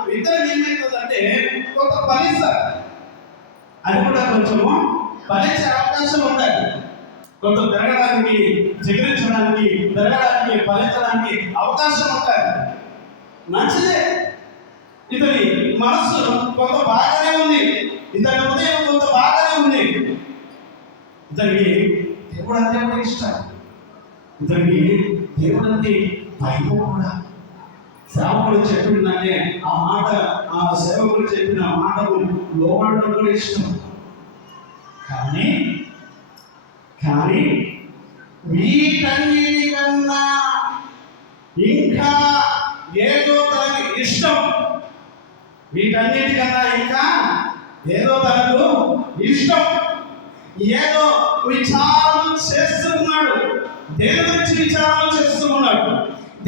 విత్తనం ఏమవుతుందంటే కొంత ఫలిస్తారు. అది కూడా కొంచెము ఫలించే అవకాశం ఉండాలి. కొంత పెరగడానికి, చిగురించడానికి, పెరగడానికి, ఫలించడానికి అవకాశం ఉంటుంది. మంచిదే. ఇతని మనస్సు కొంత బాగానే ఉంది, ఇతని ఉదయం కొంత బాగానే ఉంది. ఇతనికి దేవుడు అంటే కూడా ఇష్టం, ఇతనికి దేవుడు అంటే భయం కూడా. సేవకుడు చెప్పిందంటే ఆ మాట, ఆ సేవకుడు చెప్పిన మాటకు లోబడడం కూడా ఇష్టం. కానీ కానీ వీటన్నిటికన్నా ఇంకా ఏదో తనకి ఇష్టం, వీటన్నిటికన్నా ఇంకా ఏదో తనకు ఇష్టం, ఏదో విచారం చేస్తూ ఉన్నాడు, దేని గురించి విచారం చేస్తూ ఉన్నాడు,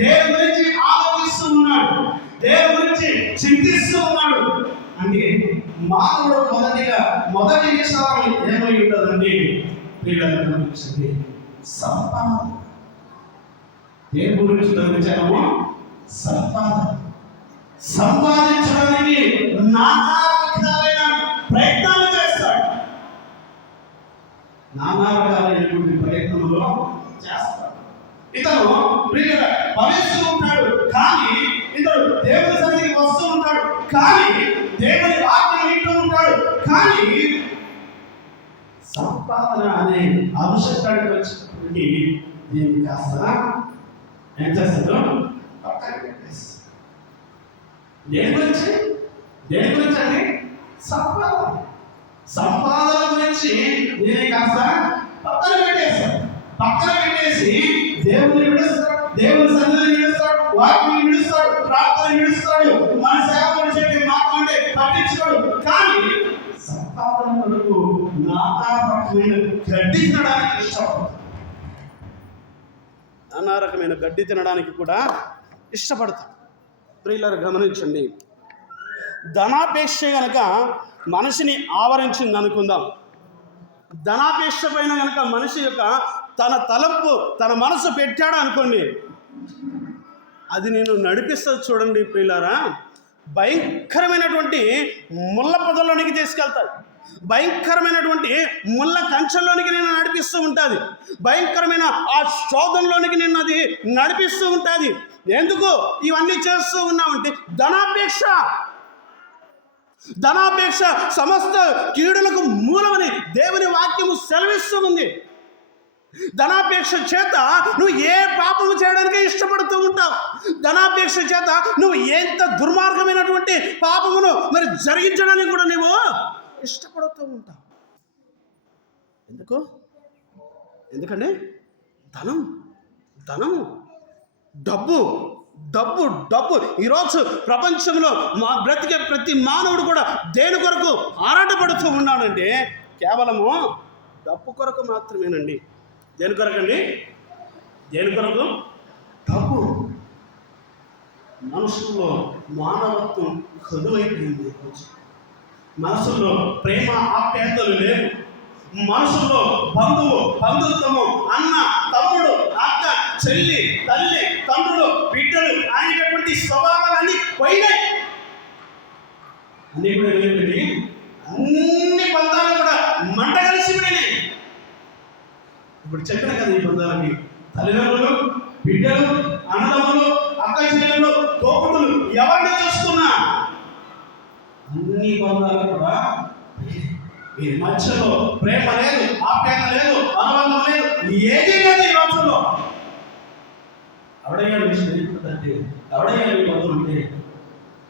దేని గురించి ఆలోచిస్తూ ఉన్నాడు, దేని గురించి చింతిస్తూ ఉన్నాడు అంటే మానవుడు మొదటి విచారం ఏమై ఉంటుందండి పిల్లలు గమనించండి, సంపాదన. దేని గురించి విచారము? సంపాదన. సంపాదించడానికి నానా రకాలైన ప్రయత్నాలు చేస్తాడు, నానా రకాలైనటువంటి ప్రయత్నంలో చేస్తాడు. ఇతను ప్రియులుగా ఫలిస్తూ ఉంటాడు, కానీ ఇతడు దేవుని సన్నిధికి వస్తూ ఉంటాడు, కానీ దేవుని వాక్యం వింటూ ఉంటాడు, కానీ సంపాదన అనే అంశానికి వచ్చినప్పటికీ దీన్ని కాస్త ఏం చేస్తాడు? పక్కన పెట్టేస్తాడు. దేని గురించి అండి? సంపాదన. సంపాదన గురించి దీన్ని కాస్త పక్కన పెట్టేస్తాడు. పక్కన పెట్టేసి దేవుని విడుస్తాడు, దేవుని సన్నిధిని విడుస్తాడు, వాక్యం విడుస్తాడు, ప్రార్థన విడుస్తాడు, మన సేవకుడు చెప్పి మాట్లాడే పట్టించుకోడు. కానీ సంపాదన వరకు నానా రకమైన గడ్డి తినడానికి ఇష్టపడతాడు, నానా రకమైన గడ్డి తినడానికి కూడా ఇష్టపడతాడు. ప్రియులారా గమనించండి, ధనాపేక్ష కనుక మనిషిని ఆవరించింది అనుకుందాం. ధనాపేక్ష పైన కనుక మనిషి యొక్క తన తలంపు, తన మనసు పెట్టాడు అనుకోండి, అది నేను నడిపిస్తుంది. చూడండి ప్రియులారా, భయంకరమైనటువంటి ముళ్ళ పొదల్లోనికి తీసుకెళ్తాడు, భయంకరమైనటువంటి ముళ్ళ కంచెల్లోనికి నేను నడిపిస్తూ ఉంటుంది, భయంకరమైన ఆ శోధంలోనికి నేను అది నడిపిస్తూ ఉంటుంది. ఎందుకు ఇవన్నీ చేస్తూ ఉన్నామంటే ధనాపేక్ష. ధనాపేక్ష సమస్త కీడులకు మూలమని దేవుని వాక్యము సెలవిస్తూ ఉంది. ధనాపేక్ష చేత నువ్వు ఏ పాపము చేయడానికి ఇష్టపడుతూ ఉంటావు, ధనాపేక్ష చేత నువ్వు ఎంత దుర్మార్గమైనటువంటి పాపమును మరి జరిగించడానికి కూడా నువ్వు ఇష్టపడుతూ ఉంటావు. ఎందుకంటే ధనం, డబ్బు. ఈరోజు ప్రపంచంలో బ్రతికే ప్రతి మానవుడు కూడా దేని కొరకు ఆరాటపడుతూ ఉన్నాడంటే కేవలము డబ్బు కొరకు మాత్రమేనండి. దేని కొరకండి? దేని కొరకు? డబ్బు. మనసులో మానవత్వం కరువైపోయింది. మనసులో ప్రేమ ఆప్యాయతలు లేవు. మనసులో బంధుత్వము, అన్న తమ్ముడు, అక్క చెల్లి, తల్లి, తండ్రులు, బిడ్డలు అనేటటువంటి స్వభావాలన్నీ పోయినాయి. అన్ని కూడా ఏమిటి? అన్ని బంధాలు కూడా మంట కలిసిపోయినాయి. ఇప్పుడు చెప్పిన కదా, ఈ బంధాలకి తల్లిదండ్రులు, బిడ్డలు, అన్నదమ్ములు, అక్క చెల్లెలు, తోపుడులు ఎవరిని చూసుకున్నా అన్ని బంధాలు కూడా ఈ మధ్యలో ప్రేమ లేదు, ఆప్యాయత లేదు, అనుబంధం లేదు, ఏదీ లేదు ఈ రోజుల్లో. ఎవడయ్యా విషయంటే ఎవడయ్యా మీ బంధువులు అంటే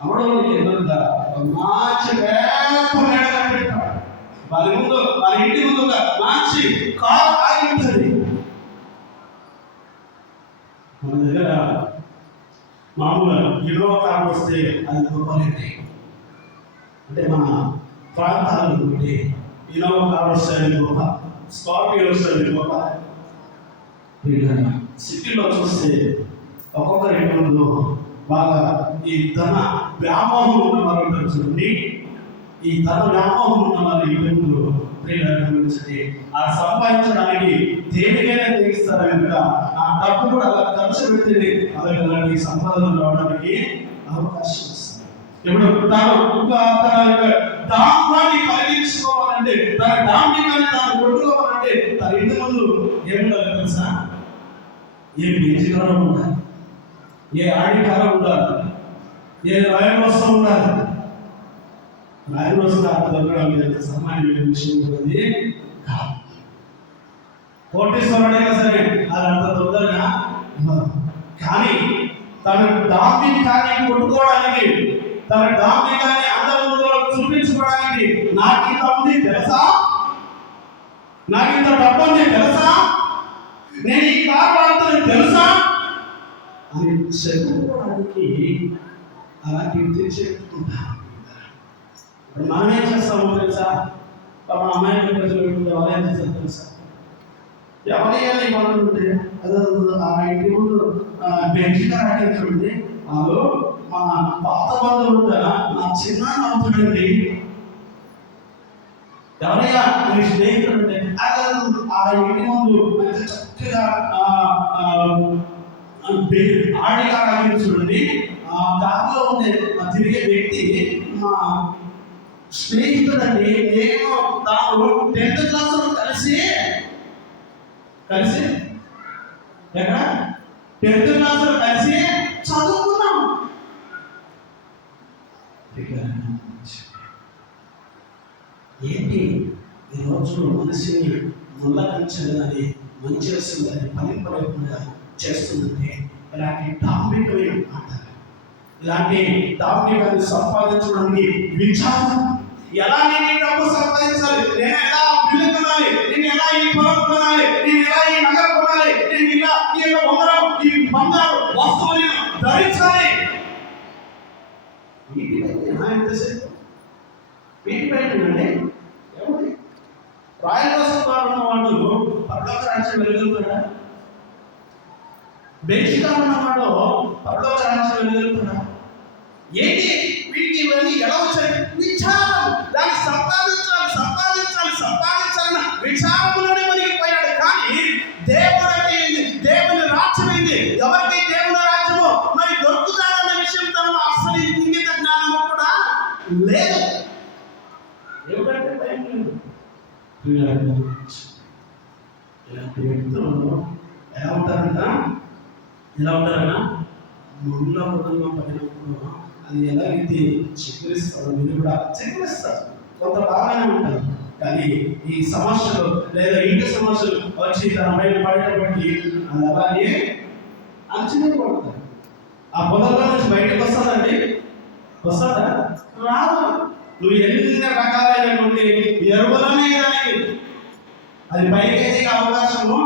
ఎవడో ఎదురుగా మంచి పెట్టాడు, వాళ్ళ ఇంటి ముందుగా మంచి కారు ఆగి ఉంటుంది. మన దగ్గర మామూలుగా ఇరవై కారు వస్తే అది గొప్పలేంటి అంటే మన ప్రాంతాలను బట్టి ఇన్నోవా కార్ వస్తాయని గొప్ప, స్కార్పియో వస్తాయని గొప్ప. సిటీలో చూస్తే ఒక్కొక్కరి ఇంట్లో బాగా ఈ ధన వ్యామోహం ఉన్న వారు ఉంటారు చూడండి. ఈ ధన వ్యామోహం ఉన్న వారి ఇంట్లో గమనించండి, ఆ సంపాదించడానికి దేనికైనా తెగిస్తారు కనుక ఆ డబ్బు కూడా అలా ఖర్చు పెడితే అలాంటి సంపాదన రావడానికి అవకాశం వస్తుంది. ఇప్పుడు తాను దాంపాన్ని కలిగించుకోవాలంటే, తన డాంబికాన్ని తాను కొట్టుకోవాలంటే తన ఇంటి ముందు ఏముండాలి తెలుసా? ఏ బీజకారం ఉండాలి, ఏ ఆడికారం ఉండాలి, ఏ రాయల్ వస్త్రం ఉండాలి. రాయల్ వస్త్రం దొరకడం లేదు, సామాన్యమైన విషయం ఉన్నది కాదు. కోటేశ్వరుడైనా సరే అది అంత తొందరగా కానీ తన డాంబికాన్ని కొట్టుకోవడానికి, తన డాంబికాన్ని అందరి ముందు చూపించుకోవడానికి నాకు ఇంత ఉంది తెలుసా, నాకు ఇంత డబ్బు ఉంది తెలుసా, నేను ఈ కారు వాడుతాను తెలుసా అని చెప్పుకోవడానికి అలాంటివి చెప్పుకుంటాను. ఇప్పుడు మనం ఏం చేస్తామో తెలుసా? పాప అమ్మాయిని ప్రజలు వాళ్ళు ఏం చేస్తారు తెలుసా? ఎవరైనా ఇవ్వాలి ఉంటే అదే ఆ ఇంటి ముందు బెంచ్గా చూడండి, వాళ్ళు మా పాత బంధువులు ఉంటారా, నా చిన్న అవుతుందండి, ఎవరైనా మీ స్నేహితులు ఉంటే అదే ఆ ఇంటి ముందు చక్కగా ఆడిగా చూడండి. ఆ దారిలో ఉండే తిరిగే వ్యక్తి మా స్నేహితుడండి. నేను తాను 10th క్లాస్లో కలిసి ఎక్కడ 10th క్లాస్లో కలిసి చదువుకున్నాం. ఏంటి ఈరోజు మనిషిని ముళ్ళ కంచెలని మంచి వస్తుందని ఫలింపలేకుండా చేస్తుందంటే ఇలాంటి డాంబికమైన మాటలు, ఇలాంటి డాంబికాన్ని సంపాదించడానికి విచారం. ఎలా నేను డబ్బు సంపాదించాలి, నేను ఎలా బిల్లు కొనాలి, నేను ఎలా ఈ పొలం కొనాలి, నేను ఎలా ఈ నగరం కొనాలి, నేను ఇలా ఈ ఉంగరం ఈ బంగారు వస్తువుని ధరించాలి. వీటిపైన ఎంతసేపు వీటిపైనండి ఎవరి రాయల్ కోసం ఉన్న వాళ్ళు పర్లోక రాజ్యం వెళ్ళగలుగుతాడా? బెంచ్గా ఉన్నవాడు పర్లోక రాజ్యం వెళ్ళగలుగుతాడా? ఏంటి వీటికి ఇవన్నీ ఎలా వచ్చాయి? విచారం. దాన్ని సంపాదించాలన్న విచారంలోనే మునిగిపోయాడు. కానీ దేవుడు అంటే ఏంది, దేవుని రాజ్యం ఏంది, ఎవరికి దేవుని రాజ్యము మరి దొరుకుతాడన్న విషయం తనలో అసలు ఇంగిత జ్ఞానము కూడా లేదు. దేవుడంటే భయం లేదు. ఇలాంటి వ్యక్తులు ఎలా ఉంటారన్నా ముళ్ళ మొదలుగా పడినప్పుడు అది ఎలాగైతే చికిరిస్తాడు, మీరు కూడా చికిరిస్తారు. కొంత బాగానే ఉంటుంది, కానీ ఈ సమస్యలు లేదా ఇంటి సమస్యలు వచ్చి తన బయట పడేటప్పటికి అది అలాగే అంచనా పడుతుంది. ఆ పొదల్లో నుంచి బయటకు వస్తుందండి, వస్తుందా? రాదు. నువ్వు ఎన్ని రకాలైనటువంటి ఎరువులనే దానికి అది పైకి అవకాశము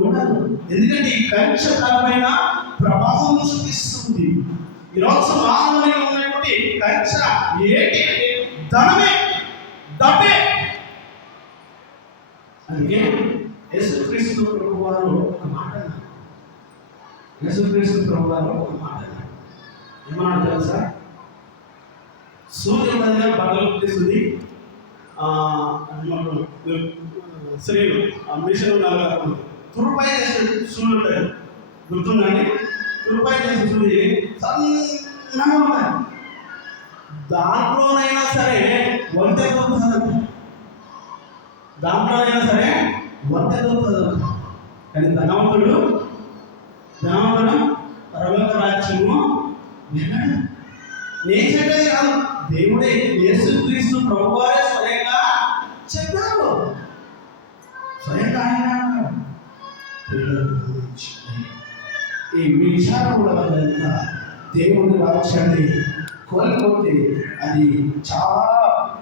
ఉండదు. ఎందుకంటే ఈ కంచె తనపైన ప్రభావం చూపిస్తుంది. ఈరోజు మానవునికి ఉన్నటువంటి కంచె ఏంటి అంటే ధనమే, డబ్బే. అందుకే యేసుక్రీస్తు ప్రభువారు ఒక మాట అన్నారు. ఏమన్నాడు తెలుసా? సూర్యోదయం పగలు తీస్తుంది స్త్రీలు మిషన్ తురుపాయి చేసే సూర్యుడు ఉంటాయి, గుర్తుందండి? తురుపాయి చేసే సూర్యుడు సన్నగా ఉంటాయి. దాంట్లోనైనా సరే వంట దొరుకుతుందంట, కానీ ధనవంతుడు పరలోక రాజ్యము వెళ్ళాడు. నేను చెప్పేది కాదు, దేవుడే యేసుక్రీస్తు ప్రభువారే స్వయంగా చెప్పారు. స్వయంగా ఆయన ఈ విచారముల వల్ల దేవుని రాజ్యాన్ని కోల్పోతే అది చాలా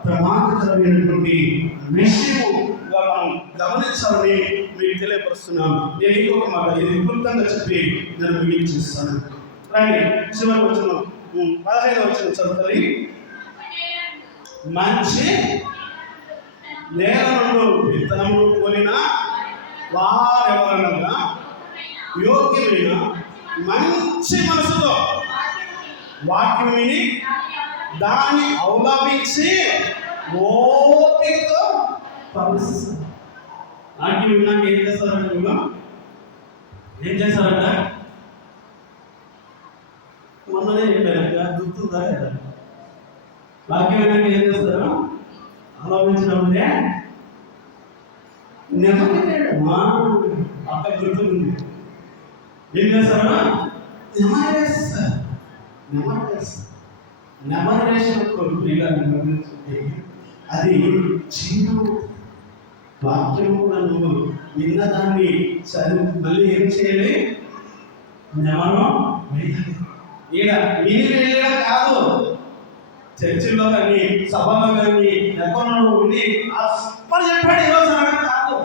ప్రమాదకరమైనటువంటి విషయముగా మనం గమనించాలని మీకు తెలియపరుస్తున్నాను. నేను ఇంకొక మాట ఇది క్లుప్తంగా చెప్పి నేను ముగించేస్తాను. రండి చివరి వచనం 15వ వచనం చదువుతారు. మంచి నేల నుండి విత్తనములు కొనిన వారెవరనగా యోగ్యమైన మంచి మనసుతో వాక్యం విని దాన్ని అవలంబించి ఓపికతో పరిస్థితి. వాక్యం విన్నాక ఏం చేస్తారంట? మొన్ననే చెప్పారు, గుర్తుందా? వాక్యం విన్నాక ఏం చేస్తారు? ఆలోచించడం అంటే నెమ్మదిమా అక్కడ గుర్తుంది. ఏం చేస్తారా? నెమ్మది వేస్తారు. నెమ్మది వేసినప్పుడు అది చిన్న వాక్యం కూడా నువ్వు విన్నదాన్ని చదువు మళ్ళీ ఏం చేయాలి? నెమరం వేయాలి. ఈడ విని వెళ్ళడం కాదు, చర్చిలో కానీ సభలో కానీ ఎక్కడో ఉండి అప్పుడు చెప్పాడు ఈరోజు అనడం కాదు.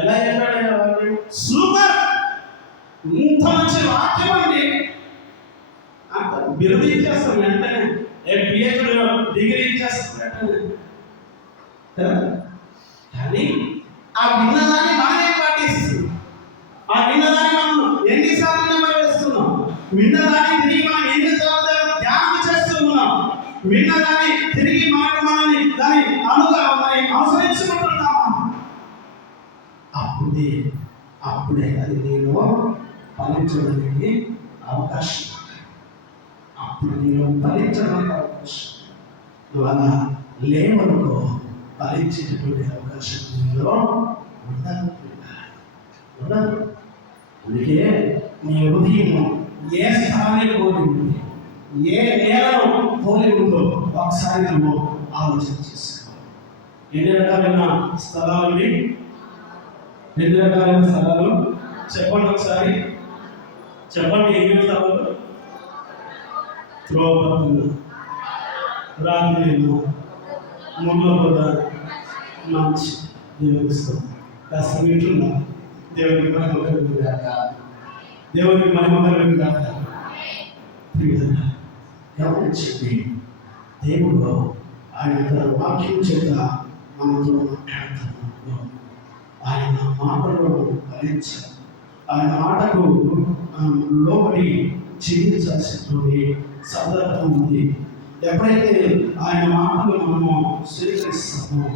ఎలా చెప్పాడు? సూపర్, ఇంత మంచి వాక్యం అండి అంత బిరుదు ఇచ్చేస్తాం వెంటనే, పిహెచ్డి డిగ్రీ ఇచ్చేస్తాం వెంటనే. కానీ ఆ విన్నదాన్ని మనమే పాటిస్తున్నాం. ఆ విన్నదాన్ని మనం ఎన్నిసార్లు నెమరేస్తున్నాం? విన్నదాన్ని తిరిగి మనం ఎన్నిసార్లు ధ్యానం చేస్తున్నాం? విన్నదాన్ని తిరిగి మనల్ని దాన్ని అనుసరించుకుంటున్నామా? అప్పుడే అది నేను ఫలించడానికి అవకాశం. అప్పుడు నేను ఫలించడానికి అవకాశం. అలా లేవనుకో ఫలించేటటువంటి అవకాశం నీలో ఉండదు. అందుకే నీ హృదయం ఏ స్థానాన్ని పోలి ఉంది, ఏ నేలను పోలి ఉందో ఒకసారి నువ్వు ఆలోచన చేసుకో. ఎన్ని రకాలైన స్థలాలు? ఎన్ని రకాలైన స్థలాలు చెప్పండి ఒకసారి. చెప్పండి, ఎన్ని స్థలాలు? త్రోపతులు, రాత్రిలో, ముళ్ళ పొద, మంచి దేవుడిస్తాం. కాస్త వింటున్నా. దేవునికి మహిమ కలుగుగాక. దేవునికి మహిమ కలుగుగాక. గమనించండి, దేవుడు ఆయన తన వాక్యం చేత మనతో మాట్లాడుతున్నాడు. ఆయన మాటలను ఫలించాలి. ఆయన మాటకు లోబడి జీవించాల్సినటువంటి సందర్భం ఉంది. ఎప్పుడైతే ఆయన మాటలు మనము స్వీకరిస్తామో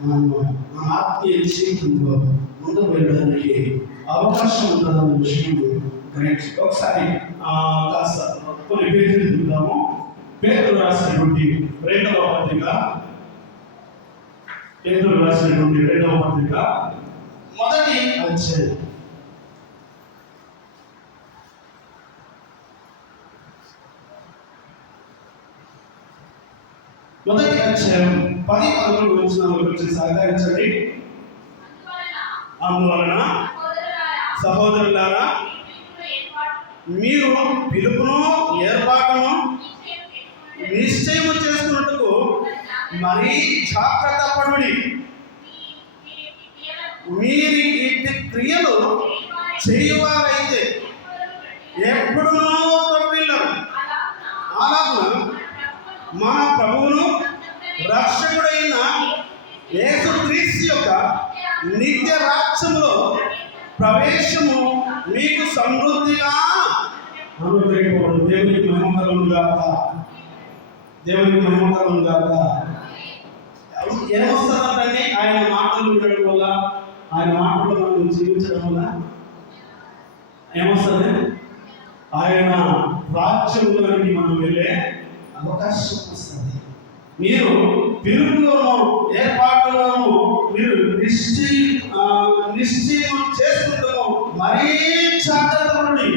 మనము మన ఆత్మీయ జీవితంలో ముందుకు వెళ్ళడానికి అవకాశం ఉంటుందన్న విషయం గ్రహించి ఒకసారి కాస్త కొన్ని పేజీలు చూద్దాము. పేతురు రాసినటువంటి రెండవ పత్రిక మొదటి అధ్యాయం. మొదటి అధ్యాయం 10-11 వచనాల గురించి సహకరించండి. అందువలన సహోదరులారా, మీరు పిలుపును ఏర్పాటును నిశ్చయము చేసుకున్నట్టుకు మరీ జాగ్రత్త పడుడి. మీరు ఇట్టి క్రియలు చేయువారైతే ఎప్పుడూ తప్పిల్లరు. అలాగే మన ప్రభువును రక్షకుడైన యేసుక్రీస్తు యొక్క నిత్య రాజ్యములో ప్రవేశము మీకు సమృద్ధిగా అనుగ్రహింపబడు. దేవునికి మహిమ కలుగుగాక. దేవునికి మహిమ కలుగుగాక. ఏమొస్తుందంటే ఆయన మాటలు వినడం వల్ల, ఆయన మాటలు మనం జీవించడం వల్ల ఏమొస్తుంది? ఆయన రాజ్యంలోనికి మనం వెళ్ళే అవకాశం వస్తుంది. మీరు పిలుపులోను ఏర్పాటులోను మీరు నిశ్చయం చేసుకుంటాము. మరీ జాగ్రత్త పడండి.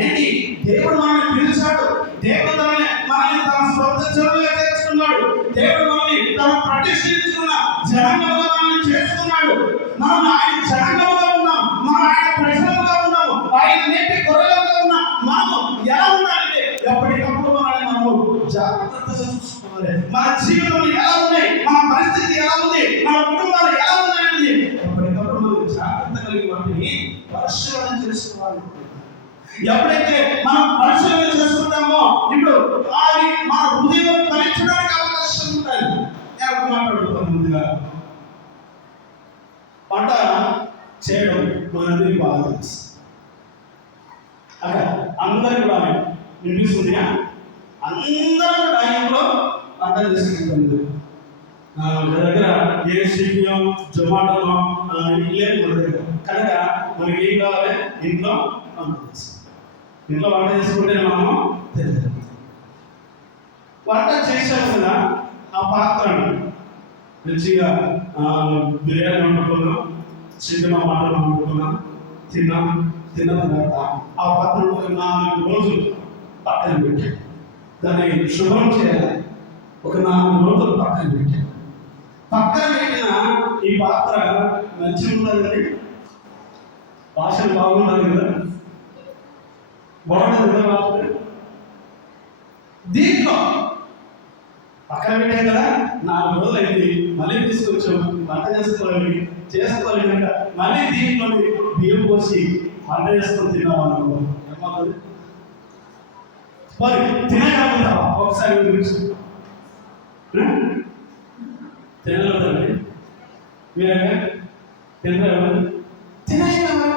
ఏంటి? దేవుడు మనల్ని పిలిచాడు. దేవుడు మనల్ని తన స్వంత జనంగా చేసుకున్నాడు. దేవుడు మనల్ని తన ప్రతిష్ఠించుకున్న జనంగా మనల్ని చేసుకున్నాడు. మనం ఆయన జనంగా ఉన్నాం, మనం ఆయన ప్రజలుగా ఉన్నాము, ఆయన నేటి గొర్రెలుగా ఉన్నాం. మనము ఎలా ఉండాలంటే ఎప్పటికప్పుడు మనము జాగ్రత్తగా చూసుకోవాలి. మన జీవితంలో ఎలా ఉన్నాయి, మన పరిస్థితి ఎలా ఉంది, మన కుటుంబాలు ఎలా ఉన్నాయని ఎప్పటికప్పుడు మనం జాగ్రత్త కలిగి వాటిని పరిశీలన చేసుకోవాలి. ఎప్పుడైతే మనం పరిశీలన చేసుకుంటామో ఇప్పుడు అది మన హృదయం ఫలించడానికి అవకాశం ఉంటుంది. నేను మాట్లాడుతాను. ముందుగా పంట చేయడం మనందరికీ బాగా తెలుసు. అక్కడ అందరూ కూడా వినిపిస్తుందా? అందరూ టైంలో పంట చేసుకుంటుంది. దగ్గర ఏ స్విగ్గీలో జొమాటోలో ఇల్లే మన దగ్గర కనుక మనకి ఏం కావాలి? ఇంట్లో వంట చేసుకుంటే మనము తెలియదు. వంట చేసాము కదా, ఆ పాత్రను మంచిగా బిర్యానీ వండుకున్నాం, చికెన్ మటన్ వండుకున్నాం, తిన్నాం. తిన్న తర్వాత ఆ పాత్రను ఒక 4 రోజులు పక్కన పెట్టాను. దాన్ని శుభ్రం చేయాలి. ఒక 4 రోజులు పక్కన పెట్టాను. పక్కన పెట్టిన ఈ పాత్ర మంచిగా ఉంటుందండి, వాసన బాగుంటుంది కదా, బాగుంటుంది కదా పాత్ర. దీంట్లో పక్కన పెట్టాం కదా, 4 రోజులు అయింది, మళ్ళీ తీసుకొచ్చాం, వంట చేసుకోవాలి కనుక మళ్ళీ దీంట్లో బియ్యం పోసి వంట చేసుకొని తిన్నామనుకో ఏమవుతుంది? మరి తినగలుగుతావా? ఒకసారి తినగలుగుతారండి మీరే తినగలరు? తినగలరు.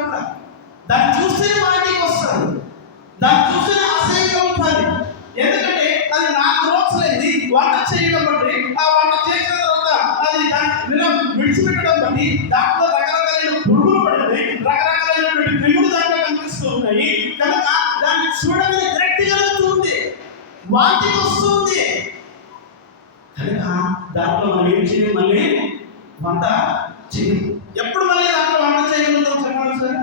దాన్ని చూస్తే వాటికి వస్తారు, దాన్ని చూస్తే అసహ్యంగా ఉంటుంది. ఎందుకంటే అది 4 రోజులైంది వంట చేయడం బట్టి, ఆ వంట చేసిన తర్వాత అది దాన్ని విడిచిపెట్టడం బట్టి దాంట్లో రకరకాలైన పురుగులు పడింది, రకరకాలైనటువంటి క్రిములు దాంట్లో కనిపిస్తూ ఉన్నాయి. కనుక దాన్ని చూడగానే విరక్తి కలుగుతుంది, వాటికి వస్తుంది. కనుక దాంట్లో మనం ఏం చేయాలి? మళ్ళీ వంట చేయాలి. ఎప్పుడు మళ్ళీ దాంట్లో వంట చేయగలుగుతాం చెప్పండి సార్?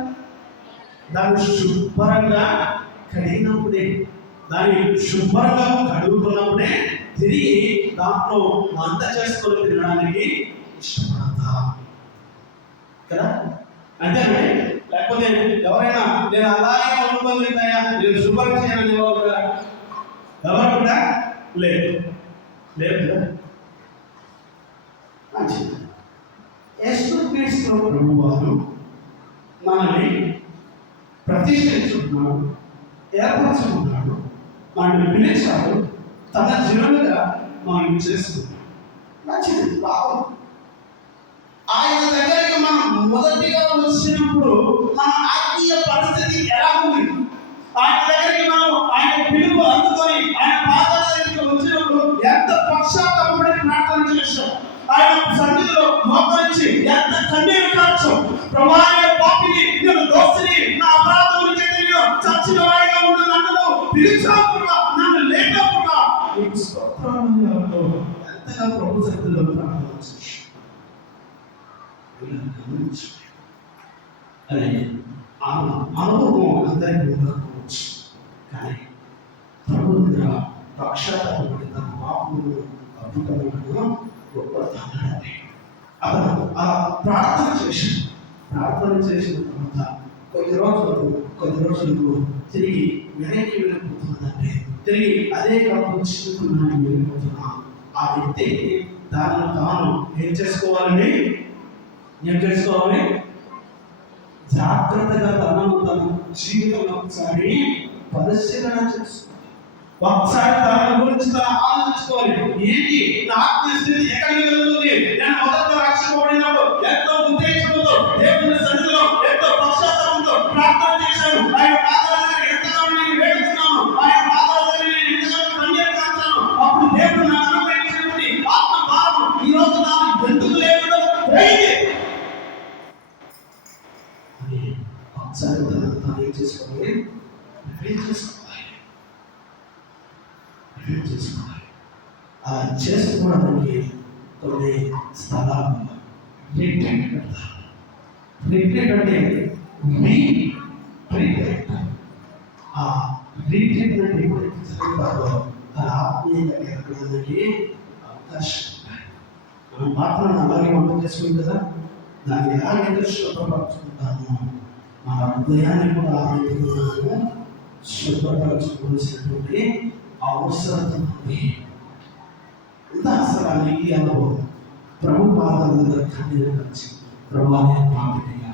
దాన్ని శుభ్రంగా కడిగినప్పుడే, దాన్ని శుభ్రంగా కడుగుతున్నప్పుడే తిరిగి దాంట్లో వంట చేసుకొని తినడానికి ఇష్టపడతా కదా. అంతేనండి. లేకపోతే ఎవరైనా నేను అలాగే వండుకొని తింటాయా, నేను శుభ్రం చేయాలని ఎవరు కూడా లేదు లేదు. మంచిది. యేసుక్రీస్తు ప్రభువారు మనల్ని ప్రతిష్ఠించుకున్నాడు, ఏర్పరచుకున్నాడు, మనల్ని పిలిచాడు, తన జనులుగా మనం చేసుకున్నాడు. మంచిది, బాగుంది. ఆయన దగ్గరికి మనం మొదటిగా వచ్చినప్పుడు మన ఆత్మీయ పరిస్థితి ఎలా ఉంది? ఆయన దగ్గరికి మనం ఆయన పిలుపు అందుకొని ఆయన పాదాల దగ్గరికి వచ్చినప్పుడు ఎంత పశ్చాత్తాపపడి ప్రార్థన చేశాం, ఆయన సన్నిధిలో మోకరించి ఎంత కన్నీరు కార్చాం. ప్రభువా, పాపిని, నేను దోషిని, నా అపరాధముల చేత నేను చచ్చిన వాడిగా ఉన్న నన్ను పిలిచావుగా, నన్ను లేకపోగా నీకు స్తోత్రములు ఎంతగా ప్రభు సన్నిధిలో ప్రార్థన చేశాం. అదే అనుభవం అందరికీ ఉండకపోవచ్చు, కానీ ప్రభు దగ్గర పక్షాత్తాపడి తన పాపమును అద్భుతమైన గొప్ప తండ్రి అతను అలా ప్రార్థన చేసిన తర్వాత కొద్ది రోజులకు తిరిగి వెనక్కి వెళ్ళిపోతుందంటే, తిరిగి అదే కాకుండా వెళ్ళిపోతున్నా ఆ వ్యక్తి దానిని తాను ఏం చేసుకోవాలి? జాగ్రత్తగా తన జీవితంలో ఒకసారి పరిశీలన చేసుకోవాలి. ఒకసారి తన గురించి తన ఆలోచించుకోవాలి. ఏంటి నా ఆత్మస్థితి ఎక్కడికి వెళ్తుంది? నేను మొదట రక్షించబడినప్పుడు ఎంతో ఉద్దేశంతో దేవుని సన్నిధిలో ఎంతో పశ్చాత్తాపంతో ప్రార్థన చేశాను. ఆయన పాదాల దగ్గర ఎంతగానో నేను వేడుకున్నాను, ఆయన పాదాల దగ్గర నేను ఎంతగానో కన్నీరు కార్చాను. అప్పుడు దేవుడు నాకు అనుగ్రహించినటువంటి ఆత్మ భావం ఈ రోజు నాకు ఎందుకు లేకుండా పోయింది అని ఒకసారి తాను ఏం చేసుకోవాలి? అలా చేసుకోవడానికి కొన్ని స్థలాలు రిట్రీట్ పెడతారు. రిట్రీట్ అంటే ఆ రిట్రీట్ అంటే ఎప్పుడైతే జరుగుతారో తన ఆత్మీయంగా ఎదగడానికి అవకాశం ఉంటాయి. మనం మాత్రం అలాగే వంట చేసుకుంది కదా, దాన్ని ఎలాగైతే శుభ్రపరచుకుంటామో మన హృదయాన్ని కూడా ఆ రీతిలో శుభ్రపరచుకోవాల్సినటువంటి అవసరం ఉంది. ఇంత అసలు ఈ అనుభవం ప్రభు పాదాల దగ్గర కన్నీరు వచ్చి, ప్రభు పాపిగా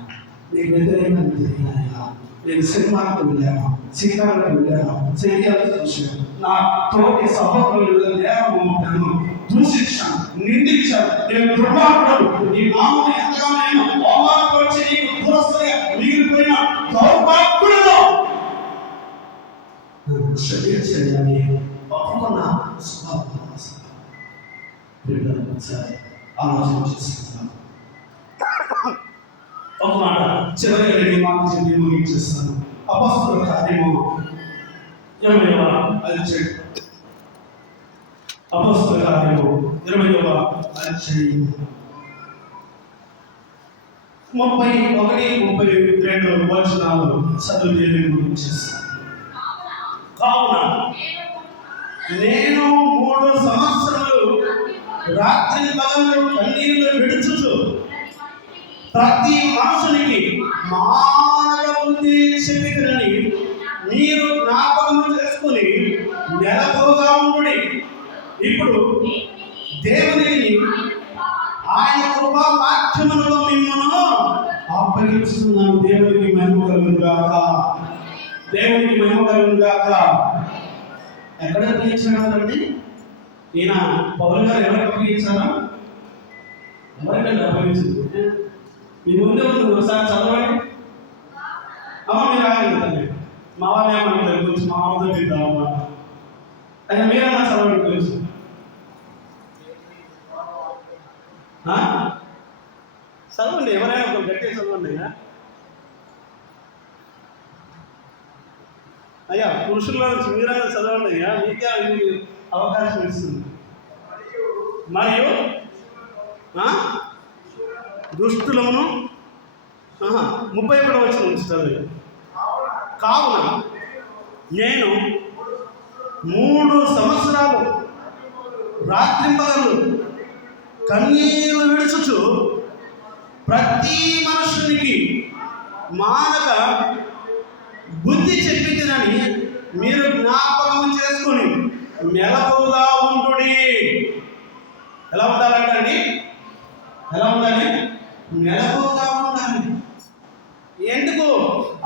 నీకు వ్యతిరేకంగా తిరిగినాయా, నేను సినిమాలకు వెళ్ళాను, శిఖరాలకు వెళ్ళాను, చెయ్యాలు చూశాను, నా తోటి సహోదరుల నేరం ఉంటాను, దూషించాను, నిందించాను, నేను దుర్మార్గుడు, నీ నామమును ఎంతగానో నేను అవమానపరిచి నీకు దూరస్తుగా మిగిలిపోయిన దౌర్భాగ్యుడును క్షమించండి ఒప్పుకున్న స్వభావం ఒకసారి ఆలోచన చేసుకుంటాను. ఒక మాట చివరిగా 2 మాటలు చెప్పి ముగించేస్తాను. అపొస్తలుల కార్యము 20వ అధ్యాయం అపొస్తలుల కార్యము 20వ అధ్యాయం 31-32 వచనాలు చదువు గురించి. కావున నేను 3 సంవత్సరాలు రాత్రి పగలు కన్నీళ్లు విడుచుచు ప్రతి మనుషునికి మానవ బుద్ధి చెప్పినని మీరు జ్ఞాపకము చేసుకుని మెలకువగా ఉండుడి. ఇప్పుడు దేవునికి ఆయన కృపా వాక్యములతో మిమ్మల్ని అప్పగిస్తున్నాను. దేవునికి మహిమ కలుగును గాక. దేవునికి మహిమ కలుగును గాక. ఎక్కడ అప్పగించాడండి ఈయన? పౌలు గారు ఎవరికి అప్పగించారా? ఎవరికంటే అప్పగించింది? మీ ముందే ఉంది, ఒకసారి చదవండి. అమ్మ మీరు రాగలుగుతాను. మా వాళ్ళు ఏమంటారు కొంచెం మా వాళ్ళతో తిద్దామమ్మా అయితే మీరన్నా చదవండి కొంచెం. చదవండి, ఎవరైనా ఒక గట్టిగా చదవండి. అయ్యా పురుషుల్లో మీరైనా చదవండి అయ్యా, మీకే అవకాశం ఇస్తుంది. మరియు దుష్టులను 31వ వచనం చదివి. కావున నేను 3 సంవత్సరాలు రాత్రింపగలు కన్నీళ్లు విడుచుచు ప్రతి మనుషునికి మానక బుద్ధి చెప్పినని మీరు జ్ఞాపకం చేసుకొని మెలకువగా ఉండుడి. ఎలా ఉండాలంటండి? ఎలా ఉండాలి? మెలకువగా ఉండాలి. ఎందుకు?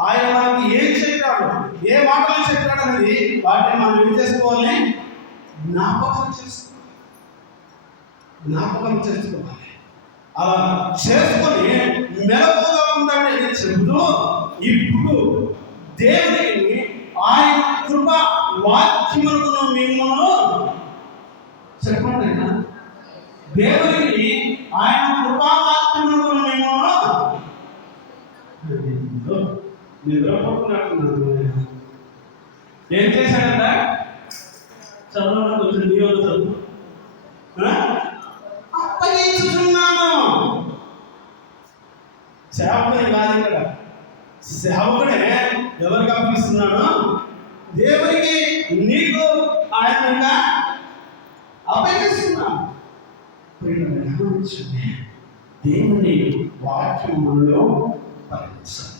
ఆయన మనకి ఏం చెప్పాడు, ఏ మాటలు చెప్పాడు అనేది వాటిని మనం ఏం చేసుకోవాలి? జ్ఞాపకం చేసుకోవాలి. అలా చేసుకొని మెలకువగా ఉండాలి అని చెబుతూ ఇప్పుడు దేవుడికి ఆయన కృప వాక్యములను మిమ్మల్ని చెప్పండి. దేవుడికి ఆయన కృపా వాక్యములను మిమ్మల్ని నిద్రపోతున్నట్టున్నారు. ఏం చేశాడంట? చదవడం కొంచెం నీళ్ళు చదువు. అప్పగించుతున్నాను. సేవకుని కాదు ఇక్కడ. సేవకుడే ఎవరికి అప్పగిస్తున్నాడు? దేవునికి, నీకు ఆయన అప్పగిస్తున్నాను. దేవుని వాక్యములో పలించాలి.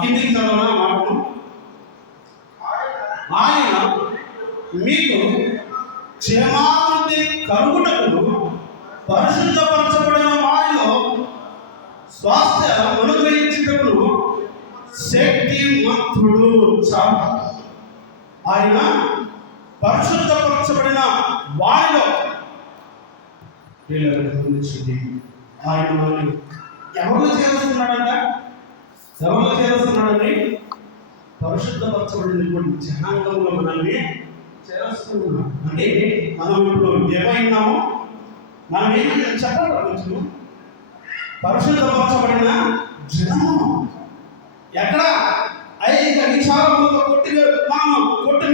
కిందికి చదవనా మాటను? ఆయన మీకు క్షేమాభివృద్ధి కలుగుటకు పరిశుద్ధపరచబడిన వారిలో స్వాస్థ్యం అనుగ్రహించుటకు శక్తిమంతుడు. చాలు. ఆయన పరిశుద్ధపరచబడిన వారిలో ఆయన ఎవరు చేస్తున్నాడంట? ఎవరు చేస్తున్నాడండి? పరిశుద్ధపరచబడిన జనాంగంలో మనల్ని చేస్తున్నాం. అంటే మనం ఇప్పుడు ఏమైనామో మనం ఏంటి చెప్పాలి కొంచెం. పరిశుద్ధపరచబడిన జనము ఎక్కడ? ఐక విచారములతో కొట్టి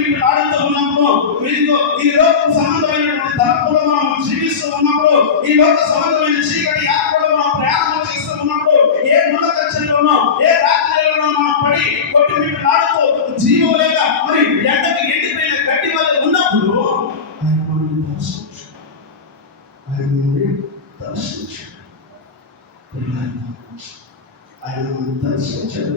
మీకు ఆడుతూ ఉన్నప్పుడు, మీకు ఈ లోక సంబంధమైనటువంటి తలంపులో మనం జీవిస్తూ ఉన్నప్పుడు, ఈ లోక సంబంధమైన చీకటి ఆత్మలో మనం ప్రయాణం చేస్తూ ఉన్నప్పుడు, ఏ ముళ్ళకచ్చల్లోనో ఏ రాత్రిలోనో మనం పడి కొట్టి మీకు ఆడుతూ జీవం లేక మరి ఎండకి ఎండిపోయిన గడ్డి వల్ల ఉన్నప్పుడు ఆయన దర్శించాడు.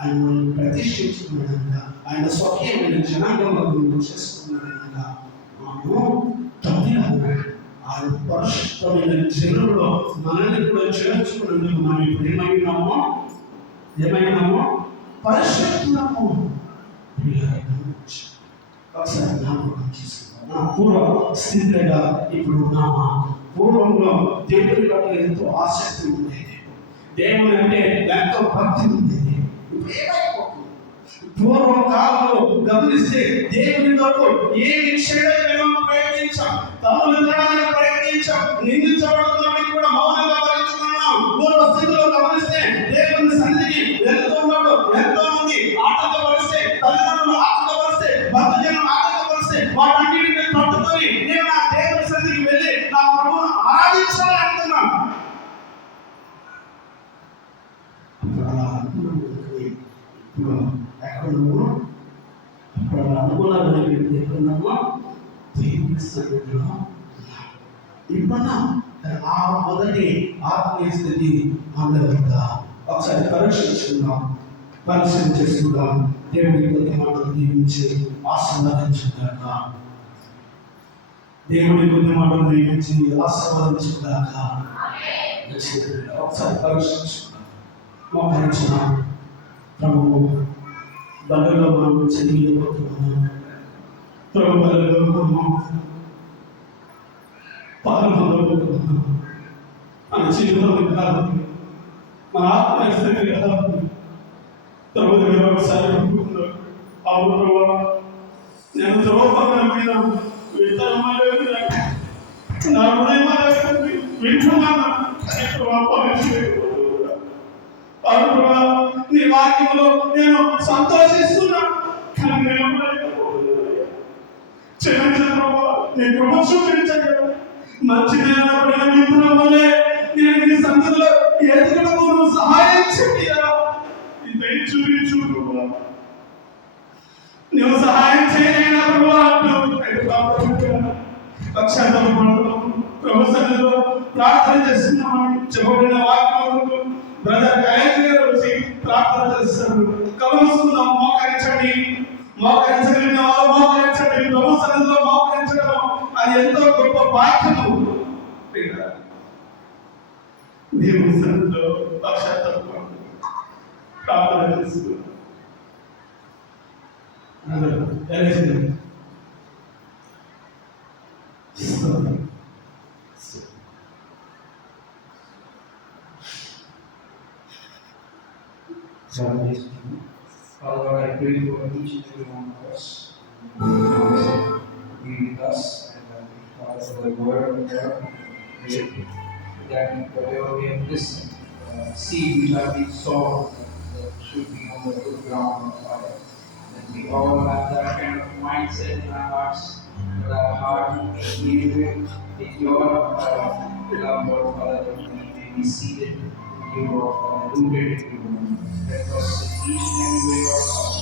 ఆయన ప్రతిష్ఠించుకున్నాక ఆయన స్వకీయమైన జనాంగంలో చేసుకున్నాక ఆయన పరిశుద్ధమైన జనుల్లో మనల్ని కూడా చేర్చుకున్నందుకు మనం ఇప్పుడు ఏమైనామో పరిశుద్ధము. ఒకసారి జ్ఞాపకం చేసుకున్నాం. నా పూర్వ స్థితిగా ఇప్పుడు ఉన్నామా? పూర్వంలో దేవుని పట్ల ఎంతో ఆసక్తి ఉండేది. దేవుని అంటే ఎంతో భక్తి ఉండేది. పూర్వం కాలంలో గమనిస్తే దేవుని కొరకు ఏ విషయంలో ప్రయత్నించాం, తమను ప్రయత్నించాం, నిందించబడుతున్నప్పటికీ కూడా మౌనంగా భరించుకున్నాం. పూర్వ స్థితిలో గమనిస్తే దేవుని సన్నిధికి వెళ్తూ ఉన్నప్పుడు ఎంతో మంది ఆటంకపరిస్తే, తల్లిదండ్రులు ఆటంకపరిస్తే, భక్తజనం ఆటంకపరిస్తే వాటన్నిటిని పట్టుకొని నేను ఎక్కడున్నాము? అప్పుడు అనుకున్నాను ఎక్కడున్నామో దేవుని సన్నిధిలో ఇప్పుడున్నాం. ఆ మొదటి ఆత్మీయ స్థితి అందరిగా ఒకసారి పరిశీలన చేసుకుందాం. దేవుని కొద్ది మాటలు దీవించి ఆశీర్వదించుగాక. దేవుని కొద్ది మాటలు దీవించి ఆశీర్వదించుగాక. ఒకసారి పరీక్షించుకుందాం. మోకరించిన ప్రభువు బలలో మనం చదివిపోతున్నాం. ప్రభు బలలో మనం పాల్గొనబోతున్నాం. మన జీవితంలో కాదు, మన ఆత్మస్థితి కాదు. ప్రభు దగ్గర ఒకసారి అనుకుంటున్నాం. అవును ప్రభు, నేను ద్రోహంగా మీద విత్తనమలేదు, నా హృదయం వింటున్నాను. నీ వాక్యంలో నేను సంతోషిస్తున్నా. క్షమించను, నీ కృప చూపించగలరు. మంచిదైనప్పుడు మిత్రుల వల్లే నేను నీ సన్నిధిలో ఎదుగుటకు సహాయం చెయ్యాలి. చూపించు ప్రభు, నువ్వు సహాయం చేయలేనా ప్రభు ప్రభు సన్నిధిలో ప్రార్థన చేస్తున్నామని చెప్పబడిన వాక్యంలో బ్రదర్ కళ్యాణ్ గారు వచ్చి ప్రార్థన చేస్తారు. కలుసుకుందాం, మోకరించండి. మోకరించగలిగిన వారు మోకరించండి. ప్రభు సన్నిధిలో మోకరించడం అది ఎంతో గొప్ప భాగ్యము. దేవుని సన్నిధిలో పక్షాత్తం ప్రార్థన చేస్తున్నారు. Father, I pray for each and every one of us. Be with us and Father, for the word of God. That whatever we have listened, seed which have been sown, that should be on the good ground, Father. That we all have that kind of mindset in our hearts, that our heart may be with your love, Lord Father, that we may be seated in you, Lord Father, rooted in you. Let us each and every way of us.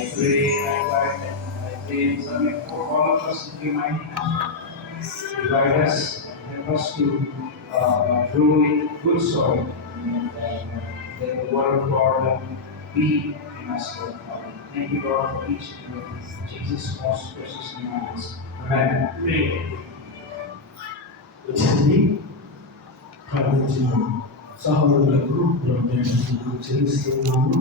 I pray and I guide and I pray and submit for all of us in your mighty hands. Guide us, help us to grow in good soil, and let the word of God be in us, Lord Father. Thank you, Lord, for each and every Jesus' most precious name. Amen. ప్రార్థించిన సహోదరులకు చెల్లిస్తున్నాము.